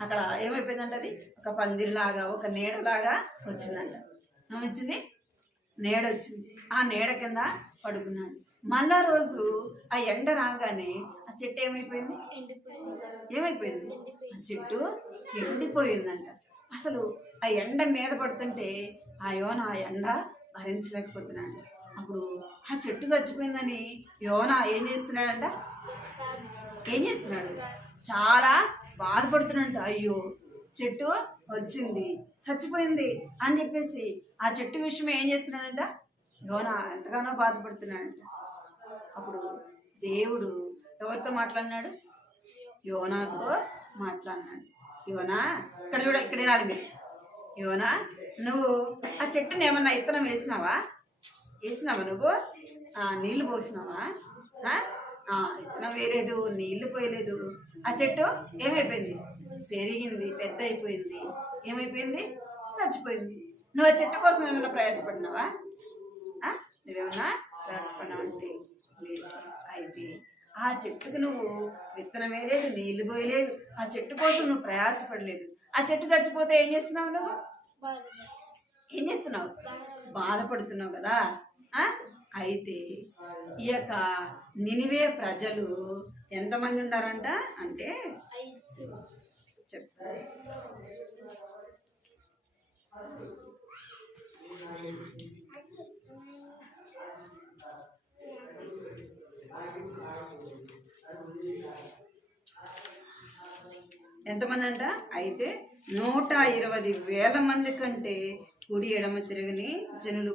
అక్కడ ఏమైపోయిందంట? అది ఒక పందిరిలాగా, ఒక నీడలాగా వచ్చిందంట. ఏమొచ్చింది? నీడ వచ్చింది. ఆ నీడ కింద పడుకున్నాడు. మళ్ళా రోజు ఆ ఎండ రాగానే ఆ చెట్టు ఏమైపోయింది? ఆ చెట్టు ఎండిపోయిందంట. అసలు ఆ ఎండ మీద పడుతుంటే ఆ యోనా ఆ ఎండ భరించలేకపోతున్నాడు. అప్పుడు ఆ చెట్టు చచ్చిపోయిందని యోనా ఏం చేస్తున్నాడంట? చాలా బాధపడుతున్నాడంట. అయ్యో చెట్టు వచ్చింది, చచ్చిపోయింది అని చెప్పేసి ఆ చెట్టు విషయం ఏం చేస్తున్నాడంట? యోనా ఎంతగానో బాధపడుతున్నాడంట. అప్పుడు దేవుడు ఎవరితో మాట్లాడినాడు? యోనాతో మాట్లాడినాడు. యోనా ఇక్కడ చూడ, ఇక్కడ వినాలి మీరు. యోనా నువ్వు ఆ చెట్టుని ఏమన్నా ఇత్తనం వేసినావా నువ్వు? నీళ్లు పోసినావా? ఇత్తనం వేయలేదు, నీళ్లు పోయలేదు. ఆ చెట్టు ఏమైపోయింది? పెరిగింది, పెద్ద అయిపోయింది. ఏమైపోయింది? చచ్చిపోయింది. నువ్వు ఆ చెట్టు కోసం ఏమైనా ప్రయాసపడినావా? నువ్వేమన్నా ప్రయాసపడినావు అంటే లేదు. అయితే ఆ చెట్టుకు నువ్వు విత్తనం వేయలేదు, నీళ్లు పోయలేదు, ఆ చెట్టు కోసం నువ్వు ప్రయాసపడలేదు. ఆ చెట్టు చచ్చిపోతే ఏం చేస్తున్నావు? నువ్వు ఏం చేస్తున్నావు? బాధపడుతున్నావు కదా. అయితే ఈ యొక్క నినివే ప్రజలు ఎంతమంది ఉన్నారంట అంటే చెప్తారు. ఎంతమంది అంట? అయితే 120,000 మంది కంటే కుడి ఎడమ తిరగని జనులు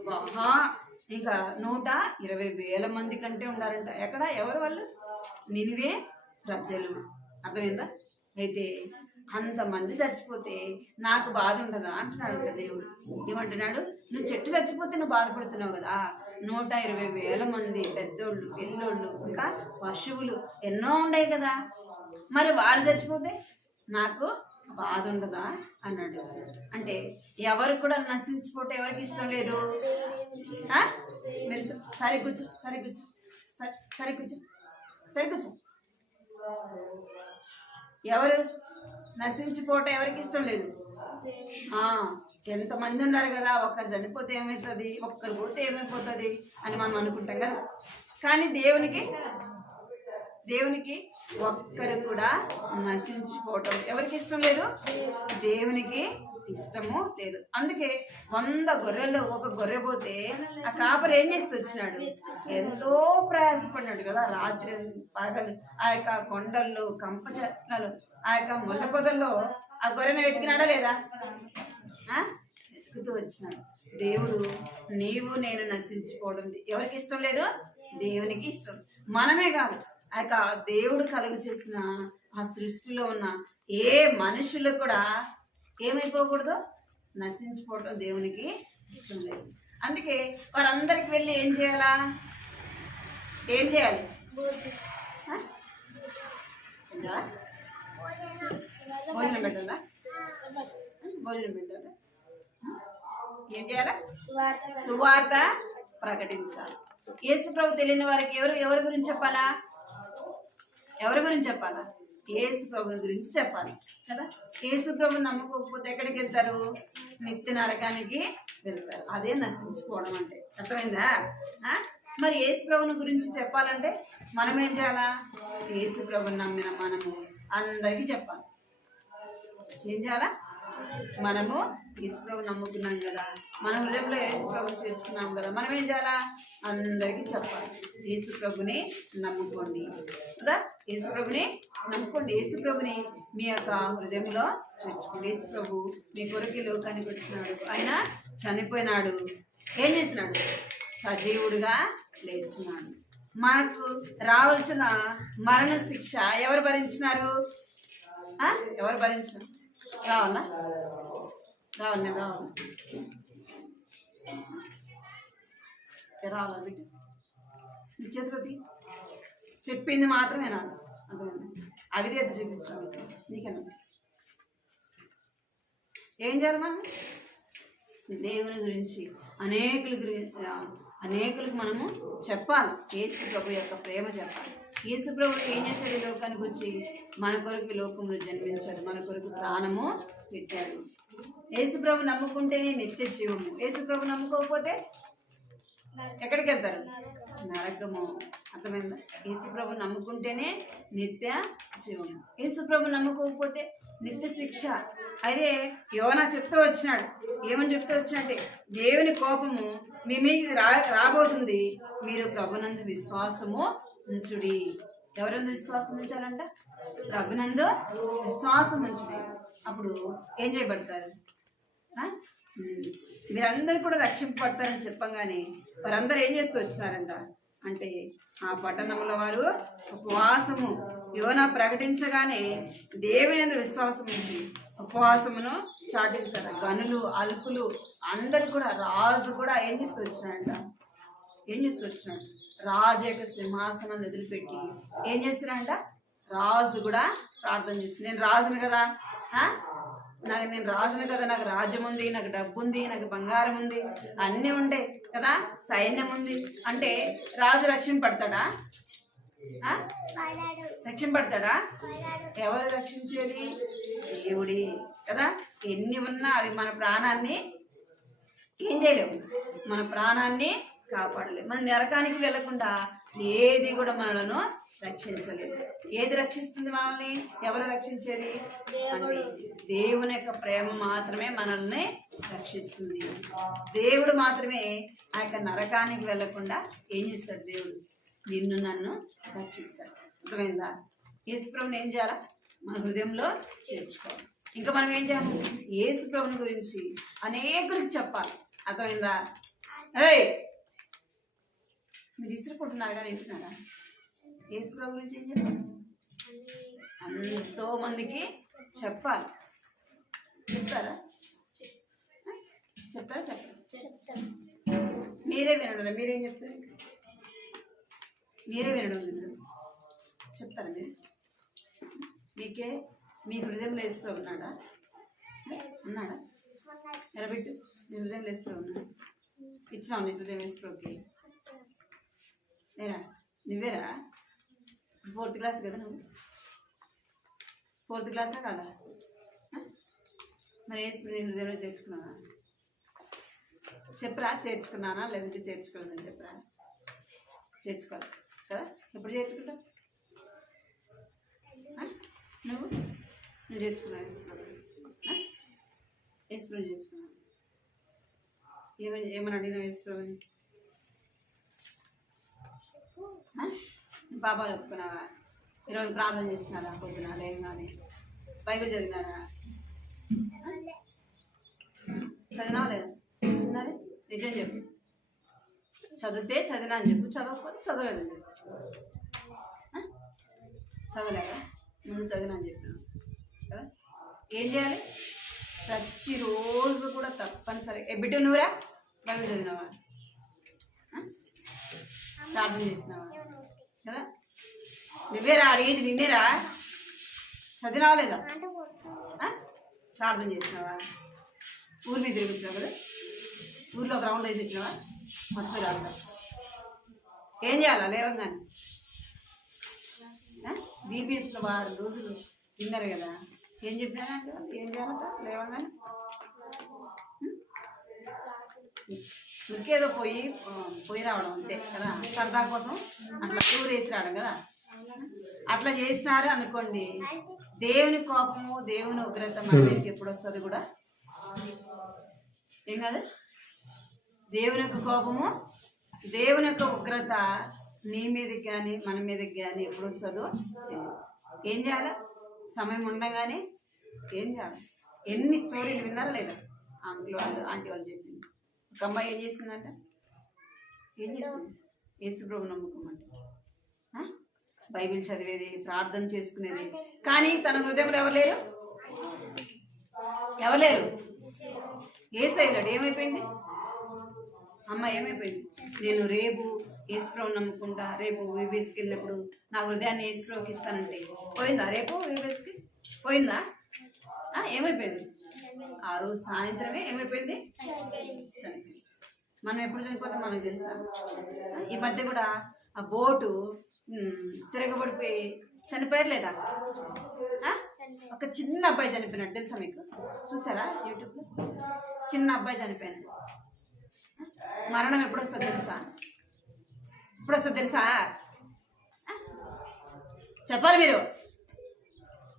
ఇంకా 120,000 మంది కంటే ఉండారంట. ఎక్కడ? ఎవరు వాళ్ళు? నినివే ప్రజలు. అర్థమైందా? అయితే అంతమంది చచ్చిపోతే నాకు బాధ ఉండదా అంటున్నాడు కదా దేవుడు. ఏమంటున్నాడు? నువ్వు చెట్టు చచ్చిపోతే నువ్వు బాధపడుతున్నావు కదా, 120,000 మంది పెద్దోళ్ళు, పిల్లోళ్ళు, ఇంకా పశువులు ఎన్నో ఉన్నాయి కదా, మరి వారు చచ్చిపోతే నాకు బాధ ఉండదా అన్నాడు. అంటే ఎవరు కూడా నశించిపోతే ఎవరికి ఇష్టం లేదు. మీరు సరే కూర్చో, సరే కూర్చో, సరే కూర్చో, సరే కూర్చో. ఎవరు నశించిపోవటం ఎవరికి ఇష్టం లేదు. ఎంతమంది ఉన్నారు కదా, ఒక్కరు చనిపోతే ఏమవుతుంది, ఒక్కరు పోతే ఏమైపోతుంది అని మనం అనుకుంటాం కదా. కానీ దేవునికి ఒక్కరు కూడా నశించిపోవటం ఎవరికి ఇష్టం లేదు. దేవునికి ఇష్టము లేదు. అందుకే 100 గొర్రెల్లో ఒక గొర్రె పోతే ఆ కాపరి ఏం చేస్తూ వచ్చినాడు? ఎంతో ప్రయాసపడినాడు కదా, రాత్రి పగలు ఆ యొక్క కొండల్లో, కంప చెట్లలో, ఆ యొక్క ముళ్ళ పొదల్లో ఆ గొర్రెను వెతికినాడా లేదా? వెతుకుతూ వచ్చినాడు. దేవుడు నీవు నేను నశించిపోవడం ఎవరికి ఇష్టం లేదు. దేవునికి ఇష్టం. మనమే కాదు, ఆ యొక్క దేవుడు కలుగు చేసిన ఆ సృష్టిలో ఉన్న ఏ మనుషులు కూడా ఏమైపోకూడదు, నశించిపోవడం దేవునికి ఇష్టం లేదు. అందుకే వారందరికి వెళ్ళి ఏం చేయాలా? ఏం చేయాలి? భోజనం పెట్టాలా? భోజనం పెట్టాలా? ఏం చేయాలా? సువార్త ప్రకటించాలి. యేసు ప్రభు తెలియని వారికి ఎవరి గురించి చెప్పాలా? ఎవరి గురించి చెప్పాలా? యేసు ప్రభుని గురించి చెప్పాలి కదా. యేసు ప్రభుని నమ్మకపోతే ఎక్కడికి వెళ్తారు? నిత్య నరకానికి వెళ్తారు. అదే నశించుకోవడం అంటే. అర్థమైందా? మరి యేసు ప్రభుని గురించి చెప్పాలంటే మనం ఏం చేయాలా? యేసు ప్రభుని నమ్మిన మనము అందరికీ చెప్పాలి. ఏం చేయాలా? మనము యేసు ప్రభుని నమ్ముకున్నాం కదా, మన హృదయంలో యేసు ప్రభుని చేర్చుకున్నాం కదా, మనం ఏం చేయాలా? అందరికీ చెప్పాలి. యేసు ప్రభుని నమ్ముకోండి కదా, యేసు ప్రభుని నమ్ముకోండి. యేసు ప్రభుని మీ యొక్క హృదయంలో చేర్చుకోండి. యేసు ప్రభు మీ కొరకు లోకానికి వచ్చినాడు, ఆయన చనిపోయినాడు, ఏం చేసినాడు? సజీవుడుగా లేచినాడు. మనకు రావాల్సిన మరణ శిక్ష ఎవరు భరించినారు? ఎవరు భరించినారు? రావాలా? రావాలి రావాలా బిడ్డ? చేతులది చెప్పింది మాత్రమే నాకు అవిధేత చూపించడం నీకన్నా. ఏం చేయాలి మనం? దేవుని గురించి అనేకులకు మనము చెప్పాలి. యేసు ప్రభు యొక్క ప్రేమ చెప్పాలి. యేసు ప్రభు ఏం చేశాడు? ఈ లోకానికి వచ్చి మన కొరకు లోకంలో జన్మించాడు, మన కొరకు ప్రాణము పెట్టాడు. యేసు ప్రభు నమ్ముకుంటేనే నిత్య జీవము. యేసు ప్రభు నమ్ముకోకపోతే ఎక్కడికి వెళ్తారు? నరకము. అర్థమైందా? యేసు ప్రభు నమ్ముకుంటేనే నిత్య జీవము. యేసు ప్రభు నమ్ముకోకపోతే నిత్య శిక్ష. అదే యోనా చెప్తూ వచ్చినాడు. ఏమని చెప్తూ వచ్చినట్టే, దేవుని కోపము మీ మీద రాబోతుంది, మీరు ప్రభునందు విశ్వాసము ఉంచుడి. ఎవరందు విశ్వాసం ఉంచాలంట? ప్రభునందు విశ్వాసం ఉంచుడి. అప్పుడు ఏం చేయబడతారు? మీరందరూ కూడా రక్షింపబడతారని చెప్పంగానే వారందరూ ఏం చేస్తూ వచ్చినారంట అంటే, ఆ పట్టణంలో వారు ఉపవాసము యోనా ప్రకటించగానే దేవుని యందు విశ్వాసం ఉంచి ఉపవాసమును చాటించారు. గనులు, అల్పులు అందరు కూడా, రాజు కూడా ఏం చేస్తూ వచ్చినాడంట? రాజు యొక్క సింహాసనం వదిలిపెట్టి ఏం చేస్తున్నాడంట? రాజు కూడా ప్రార్థన చేస్తుంది. నేను రాజును కదా, నాకు రాజ్యం ఉంది, నాకు డబ్బు ఉంది, నాకు బంగారం ఉంది, అన్నీ ఉండే కదా, సైన్యం ఉంది అంటే రాజు రక్షింపడతాడా? ఎవరు రక్షించేది? దేవుడి కదా. ఎన్ని ఉన్నా అవి మన ప్రాణాన్ని ఏం చేయలేవు, మన ప్రాణాన్ని కాపాడలేము. మన నరకానికి వెళ్లకుండా ఏది కూడా మనలను రక్షించలేదు. ఏది రక్షిస్తుంది మనల్ని? ఎవరు రక్షించేది అంటే దేవుని యొక్క ప్రేమ మాత్రమే మనల్ని రక్షిస్తుంది. దేవుడు మాత్రమే ఆ యొక్క నరకానికి వెళ్లకుండా ఏం చేస్తాడు? దేవుడు నిన్ను నన్ను రక్షిస్తాడు. అర్థమైందా? యేసు ప్రభువుని ఏం చేయాలా? మన హృదయంలో చేర్చుకోవాలి. ఇంకా మనం ఏం చేయాలి? యేసు ప్రభుని గురించి అనేకులకు చెప్పాలి. అర్థమైందా? ఏయ్, మీరు ఇసురుకుంటున్నారు కానీ వింటున్నారా? యేసు ప్రభు గురించి ఏం చెప్పాలి? ఎంతో మందికి చెప్పాలి. చెప్తారా? చెప్తారా? చెప్పాలి. మీరే వినడం, మీరేం చెప్తారు? మీరే వినడం లేదు. చెప్తారా మీరు? మీకే మీ హృదయంలో యేసు ప్రభు ఉన్నాడా? ఉన్నాడా? నిలబెట్టు. మీ హృదయంలో యేసు ప్రభు ఉన్నాడా? ఇచ్చినావు నీ హృదయం యేసు ప్రభుకి? నేనా? నువ్వేరా? 4th క్లాస్ కదా నువ్వు? 4th క్లాసా కాదా? మరి యేసు ప్రభు నీ హృదయంలో చేర్చుకున్నావా? చెప్పరా? చేర్చుకున్నానా లేదంటే చేర్చుకోలేదని చెప్పరా? చేర్చుకోవాలి కదా? ఎప్పుడు చేర్చుకుంటావు? నువ్వు చేర్చుకున్నావు యేసు ప్రభు? యేసు ప్రభు చేర్చుకున్నావు? ఏమని అడిగినావు యేసు ప్రభుని? పాపాలు ఒప్పుకున్నావా? ఈరోజు ప్రార్థన చేసినారా? పొద్దున లేవగానే బైబిల్ చదివినారా? చదివినావా లేదా? చిన్నది నిజం చెప్పు. చదివితే చదివినా అని చెప్పు, చదవకపోతే చదవలేదని చెప్పు. చదవలేదా? ముందు చదివినా అని చెప్పాను కదా. ఏం చేయాలి? ప్రతిరోజు కూడా తప్పనిసరి. బిడ్డ నువ్వురా బైబిల్ చదివినావా? ప్రార్థన చేసినావా కదా? నువ్వేరా అడిగేది, నిన్నేరా. చదివినావా లేదా? ప్రార్థన చేసినావా? ఊరి మీద తిరిగిచ్చినావు కదా? ఊర్లో ఒక రౌండ్ వేసి ఇచ్చినావా? మొత్తం రాదు. ఏం చేయాలా లేవగానే? బీపీఎస్లో 6 రోజులు తిన్నారు కదా, ఏం చెప్పినారంటే ఏం చేయాలట లేవగానే? ఉరికేదో పోయి రావడం అంతే కదా, సరదా కోసం అట్లా టూర్ వేసి రావడం కదా. అట్లా చేసినారు అనుకోండి, దేవుని కోపము దేవుని ఉగ్రత మన మీదకి ఎప్పుడు వస్తుంది కూడా ఏం కాదు. దేవుని యొక్క కోపము దేవుని యొక్క ఉగ్రత నీ మీదకి కానీ మన మీదకి కానీ ఎప్పుడు వస్తుందో ఏం చేయాలి? సమయం ఉండగానే ఏం చేయాలి? ఎన్ని స్టోరీలు విన్నారా లేదా? అంకుల్ వాళ్ళు ఆంటీ వాళ్ళు చెప్పింది. ఒక అమ్మాయి ఏం చేస్తుందంట? ఏం చేస్తుంది? యేసు ప్రభు నమ్ముకోమంట, బైబిల్ చదివేది, ప్రార్థన చేసుకునేది, కానీ తన హృదయంలో ఎవరు లేరు? ఎవరు లేరు? యేసయ్యాడు. ఏమైపోయింది? అమ్మ ఏమైపోయింది? నేను రేపు యేసుప్రభు నమ్ముకుంటా, రేపు వీబీఎస్కి వెళ్ళినప్పుడు నా హృదయాన్ని యేసుప్రభుకి ఇస్తానంటే పోయిందా? రేపు వీబీఎస్కి పోయిందా? ఏమైపోయింది? ఆ రోజు సాయంత్రమే ఏమైపోయింది? చనిపోయింది. మనం ఎప్పుడు చనిపోతాం మనకు తెలుసా? ఈ మధ్య కూడా ఆ బోటు తిరగబడిపోయి చనిపోయారు లేదా? ఒక చిన్న అబ్బాయి చనిపోయినట్టు తెలుసా మీకు? చూసారా యూట్యూబ్లో? చిన్న అబ్బాయి చనిపోయినాడు. మరణం ఎప్పుడు వస్తుంది తెలుసా? ఎప్పుడు వస్తుంది తెలుసా? చెప్పాలి మీరు.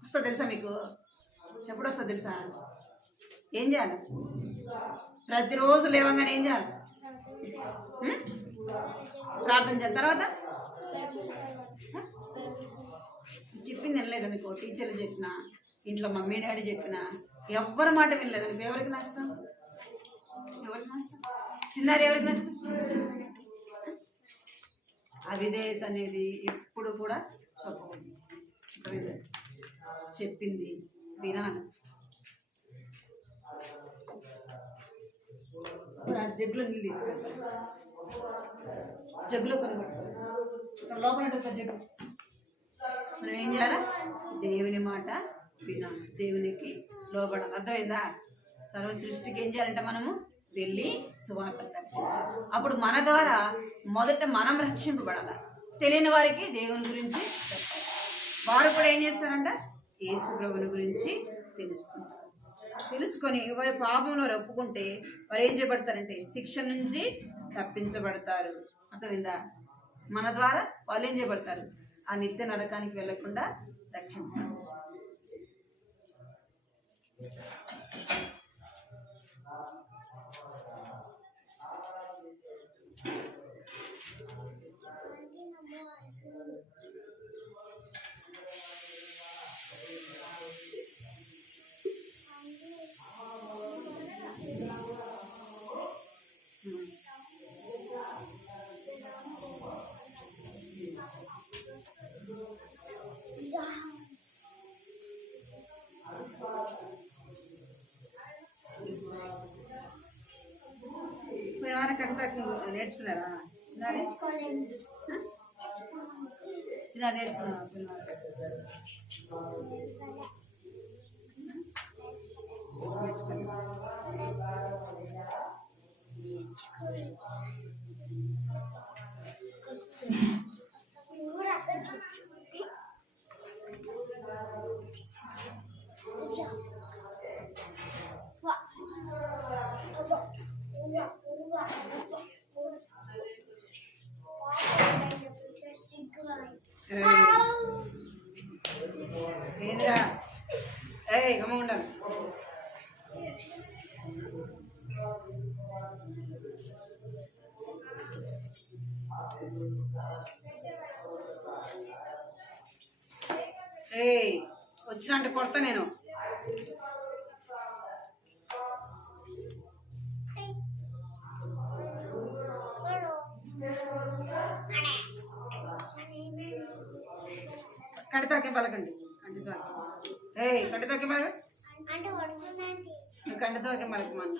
వస్తుంది తెలుసా మీకు? ఎప్పుడు వస్తుంది తెలుసా? ఏం చేయాలి? ప్రతిరోజు లేవగానే ఏం చేయాలి? ప్రార్థన చేయాలి. తర్వాత చెప్పింది వినలేదనుకో, టీచర్లు చెప్పినా, ఇంట్లో మమ్మీ డాడీ చెప్పినా, ఎవరి మాట వినలేదనుకో, ఎవరికి నష్టం? ఎవరికి నష్టం? చిన్నారి ఎవరికి నష్టం? అవిధేయత అనేది ఎప్పుడు కూడా చెప్పకూడదు. చెప్పింది వినాలి. జగ్గులో నీళ్ళు తీసుకెళ్తారు, జగ్గులో కొన్ని పట్టుకోవాలి, లోపల జగ్గు. మనం ఏం చేయాలి? దేవుని మాట వినాలి, దేవునికి లోబడాలి. అర్థమైందా? సర్వ సృష్టికి ఏం చేయాలంటే మనము వెళ్ళి సువార్త ప్రకటించాలి. అప్పుడు మన ద్వారా మొదట మనం రక్షింపబడాలి. తెలియని వారికి దేవుని గురించి చెప్పాలి. వారు కూడా ఏం చేస్తారంట? యేసు ప్రభుని గురించి తెలుసుకొని వారి పాపంలో ఒప్పుకుంటే వారు ఏం చేయబడతారంటే శిక్ష నుంచి తప్పించబడతారు. అర్థమైందా? మన ద్వారా వాళ్ళు ఏం చేయబడతారు? ఆ నిత్య నరకానికి వెళ్ళకుండా రక్షింపబడతారు. నేర్చుకున్నారా చిన్నారి చిన్నారి నేర్చుకున్నారా పిల్లలు ఏంద్రా ఏయ్ గమ్మ ఉండాలి ఏయ్ వచ్చినంటే కొడతా నేను కంటితాకే పలకండి కంటితాకే ఏయ్ కంటితాకే పలక కంటితాకే పలకమన్న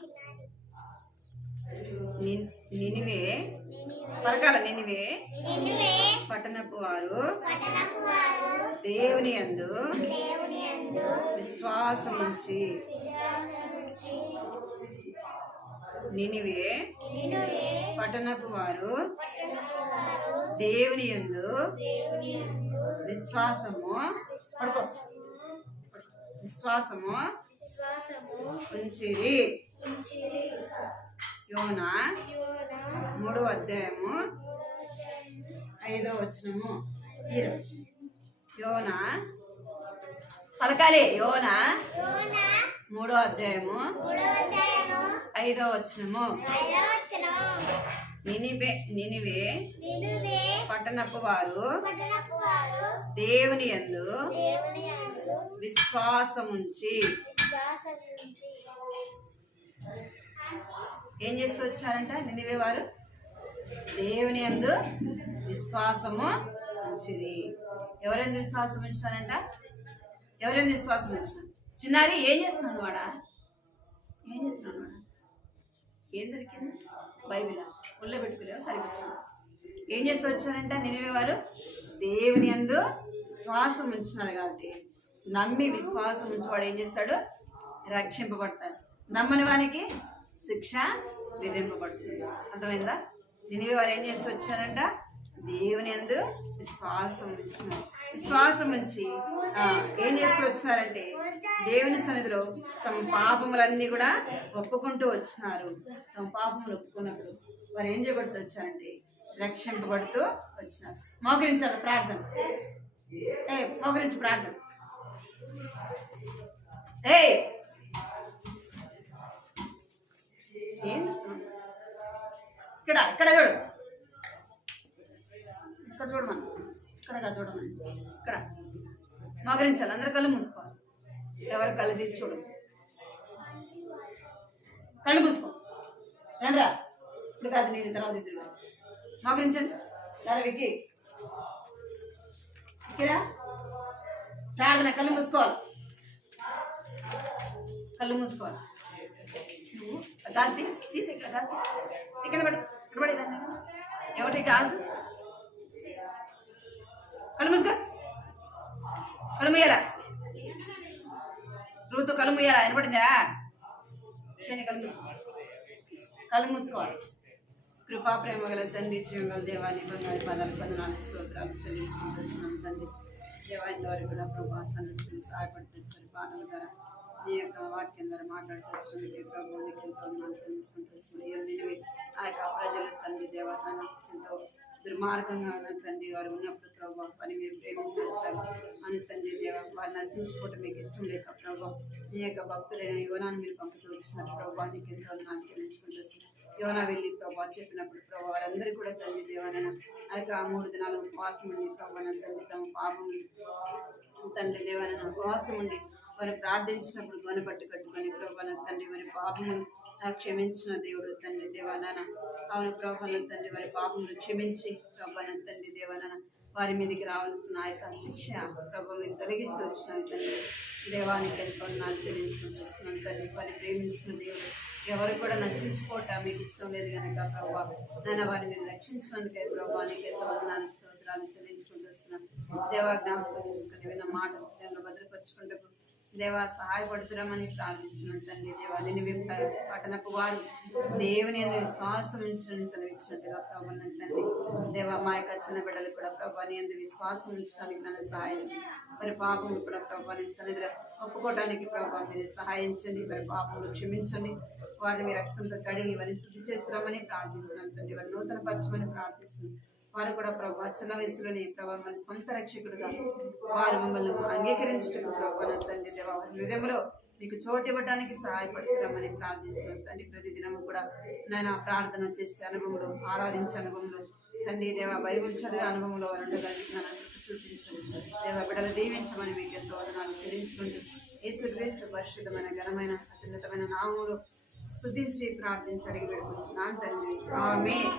నినివే పలకాల నినివే పట్టణపు వారు దేవుని యందు విశ్వాసం ఉంచి నినివే పట్టణపు వారు దేవుని యందు విశ్వాసము పడుకో విశ్వాసము ఉంచిరి యోనా 3వ అధ్యాయము 5వ వచనము ఈరోజు యోనా పలకాలి యోనా 3వ అధ్యాయము 5వ వచనము నినివే పట్టణపు వారు దేవుని యందు విశ్వాసముంచి ఏం చేస్తూ వచ్చారంట నినివే వారు దేవుని యందు విశ్వాసము ఉంచిరి ఎవరైనా విశ్వాసం ఉంచారంట ఎవరైనా విశ్వాసం ఉంచినారు చిన్నారి ఏం చేస్తున్నాను వాడా ఏం చేస్తున్నాను వాడా ఏం దొరికింది బైబిలా ఒళ్ళో పెట్టుకోలేవు సరికొచ్చాను ఏం చేస్తూ వచ్చారంట నినివే వారు దేవుని యందు విశ్వాసం ఉంచినారు కాబట్టి నమ్మి విశ్వాసం ఉంచేవాడు ఏం చేస్తాడు రక్షింపబడతాడు నమ్మని వానికి శిక్ష విధింపబడుతుంది అర్థమైందా నినివే వారు ఏం చేస్తూ వచ్చారంట దేవుని యందు విశ్వాసం ఉంచినారు విశ్వాసం ఉంచి ఏం చేస్తూ వచ్చారంటే దేవుని సన్నిధిలో తమ పాపములన్నీ కూడా ఒప్పుకుంటూ వచ్చినారు తమ పాపములు ఒప్పుకున్నప్పుడు వారు ఏం చేయబడుతూ వచ్చారంటే రక్షింపబడుతూ వచ్చినారు మోకరించాలి ప్రార్థన మోకరించి ప్రార్థన ఏం చూస్తున్నాం ఇక్కడ ఇక్కడ చూడు ఇక్కడ చూడమని ఇక్కడ చూడమని ఇక్కడ మోకరించాలి అందరు కళ్ళు మూసుకోవాలి ఎవరు కళ్ళు తీసి చూడు కళ్ళు మూసుకో రండ్రా ఇప్పుడు కాదు నేను తర్వాత ఇద్దరు మోకరించండి వికి ఇక్కడా ప్రార్థన కళ్ళు మూసుకోవాలి కళ్ళు మూసుకోవాలి గాజు తీసే గాజు కింద పడి ఇక్కడ పడి దాని ఎవరి గాజు కళ్ళు మూసుకో కళ్ళు ముయ్యాలా రూతు కళ్ళు ముయ్యాలా వినపడిందా శని కళ్ళు మూసుకో కళ్ళు మూసుకోవాలి కృపా ప్రేమ గల తండ్రి జీవంగల దేవాన్ని బంగారు పదాలు పదనాలు స్తోత్రాలు చెల్లించుకుంటూ వస్తున్నాం తండ్రి దేవాన్ని ద్వారా కూడా ప్రభా సందర్శించి సహాయపడుతూ పాటల ద్వారా నీ యొక్క వాక్యం ద్వారా మాట్లాడుతూ వచ్చినందుకు ప్రభు నీకు ఎంతో చెల్లించుకుంటూ వస్తున్నాయి ఆ యొక్క ప్రజలు తండ్రి దేవతన ఎంతో దుర్మార్గంగా తండ్రి వారు ఉన్నప్పుడు ప్రభావ పని మీరు ప్రేమిస్తూ వచ్చారు అని తండ్రి దేవ వారు నశించుకోవటం మీకు ఇష్టం లేక ప్రభావ నీ యొక్క భక్తుడైన యోనాన్ని మీరు పంపుతూ వచ్చినారు ప్రభావ నీకు ఎంతో నాకు చెల్లించుకుంటూ వస్తున్నారు యోనా వెళ్ళి ప్రభావ చెప్పినప్పుడు ప్రభావ వారందరూ కూడా తండ్రి దేవానైనా ఆ యొక్క 3 దినాలు ఉపవాసం ఉండి ప్రభావ తండ్రి తమ పాపములు తండ్రి దేవానైనా ఉపవాసం ఉండి వారు ప్రార్థించినప్పుడు గోనెపట్టు కట్టుకొని ప్రభావ తండ్రి వారి పాపములు క్షమించిన దేవుడు తండ్రి దేవానైనా అవును ప్రభావం తండ్రి వారి పాపములు క్షమించి ప్రభావ తండ్రి దేవానైనా వారి మీదకి రావాల్సిన ఆ యొక్క శిక్ష ప్రభు మీరు తొలగిస్తూ వచ్చినాను తండ్రి. దేవానికి ఎంతో నాలు చెల్లించుకుంటూ వస్తున్నాను తండ్రి. వారిని ప్రేమించిన దేవుడు ఎవరు కూడా నశించుకోవటం మీకు ఇష్టం లేదు కనుక ప్రభావ నన్ను వారిని మీరు రక్షించినందుకే ప్రభావానికి ఎంతో వందనాలు స్తోత్రాలు చెల్లించుకుంటూ వస్తున్నాను. దేవా జ్ఞాపకం చేసుకుని విన్న మాట హృదయంలో భద్రపరుచుకుంటూ దేవా సహాయపడుతున్నామని ప్రార్థిస్తున్నాను తండ్రి. దేవా నినివే పట్టణపు వారు దేవుని యందు విశ్వాసం ఉంచడానికి సెలవిచ్చినట్టుగా ప్రభు తండ్రి. దేవా మా యొక్క చిన్న బిడ్డలకు కూడా ప్రభు నీ యందు విశ్వాసం ఉంచడానికి నన్ను సహాయించి మరి పాపము కూడా ప్రభు నీ సన్నిధిలో ఒప్పుకోవడానికి ప్రభావ మీరు సహాయించండి. మరి పాపములు క్షమించండి. వారిని మీ రక్తంతో కడిగి వారిని శుద్ధి చేస్తున్నామని ప్రార్థిస్తున్నాం తండ్రి. వారిని నూతన పరచమని ప్రార్థిస్తున్నాం. వారు కూడా ప్రభావ చిన్న వయసులోని ప్రభావ మన సొంత రక్షకుడుగా వారు మిమ్మల్ని అంగీకరించుటకు ప్రభావ తండ్రి దేవ వారి హృదయంలో మీకు చోటు ఇవ్వడానికి సహాయపడుతున్నామని ప్రార్థిస్తున్నాం తండ్రి. ప్రతిదినము కూడా నేను ప్రార్థన చేసే అనుభవంలో ఆరాధించే అనుభవంలో తండ్రి దేవ బైబిల్ చదివే అనుభవంలో వారు ఉండగలుగుతున్నాను చూపించండి. దేవ బిడ్డలు దీవించమని మీకు ఎంతో వదనాలు చెల్లించుకుంటూ యేసుక్రీస్తు పరిశుద్ధమైన ఘనమైన అత్యున్నతమైన నామములో స్తుతించి ప్రార్థించి అడిగి పెడుకుంటున్నాను తండ్రి. ఆమేన్.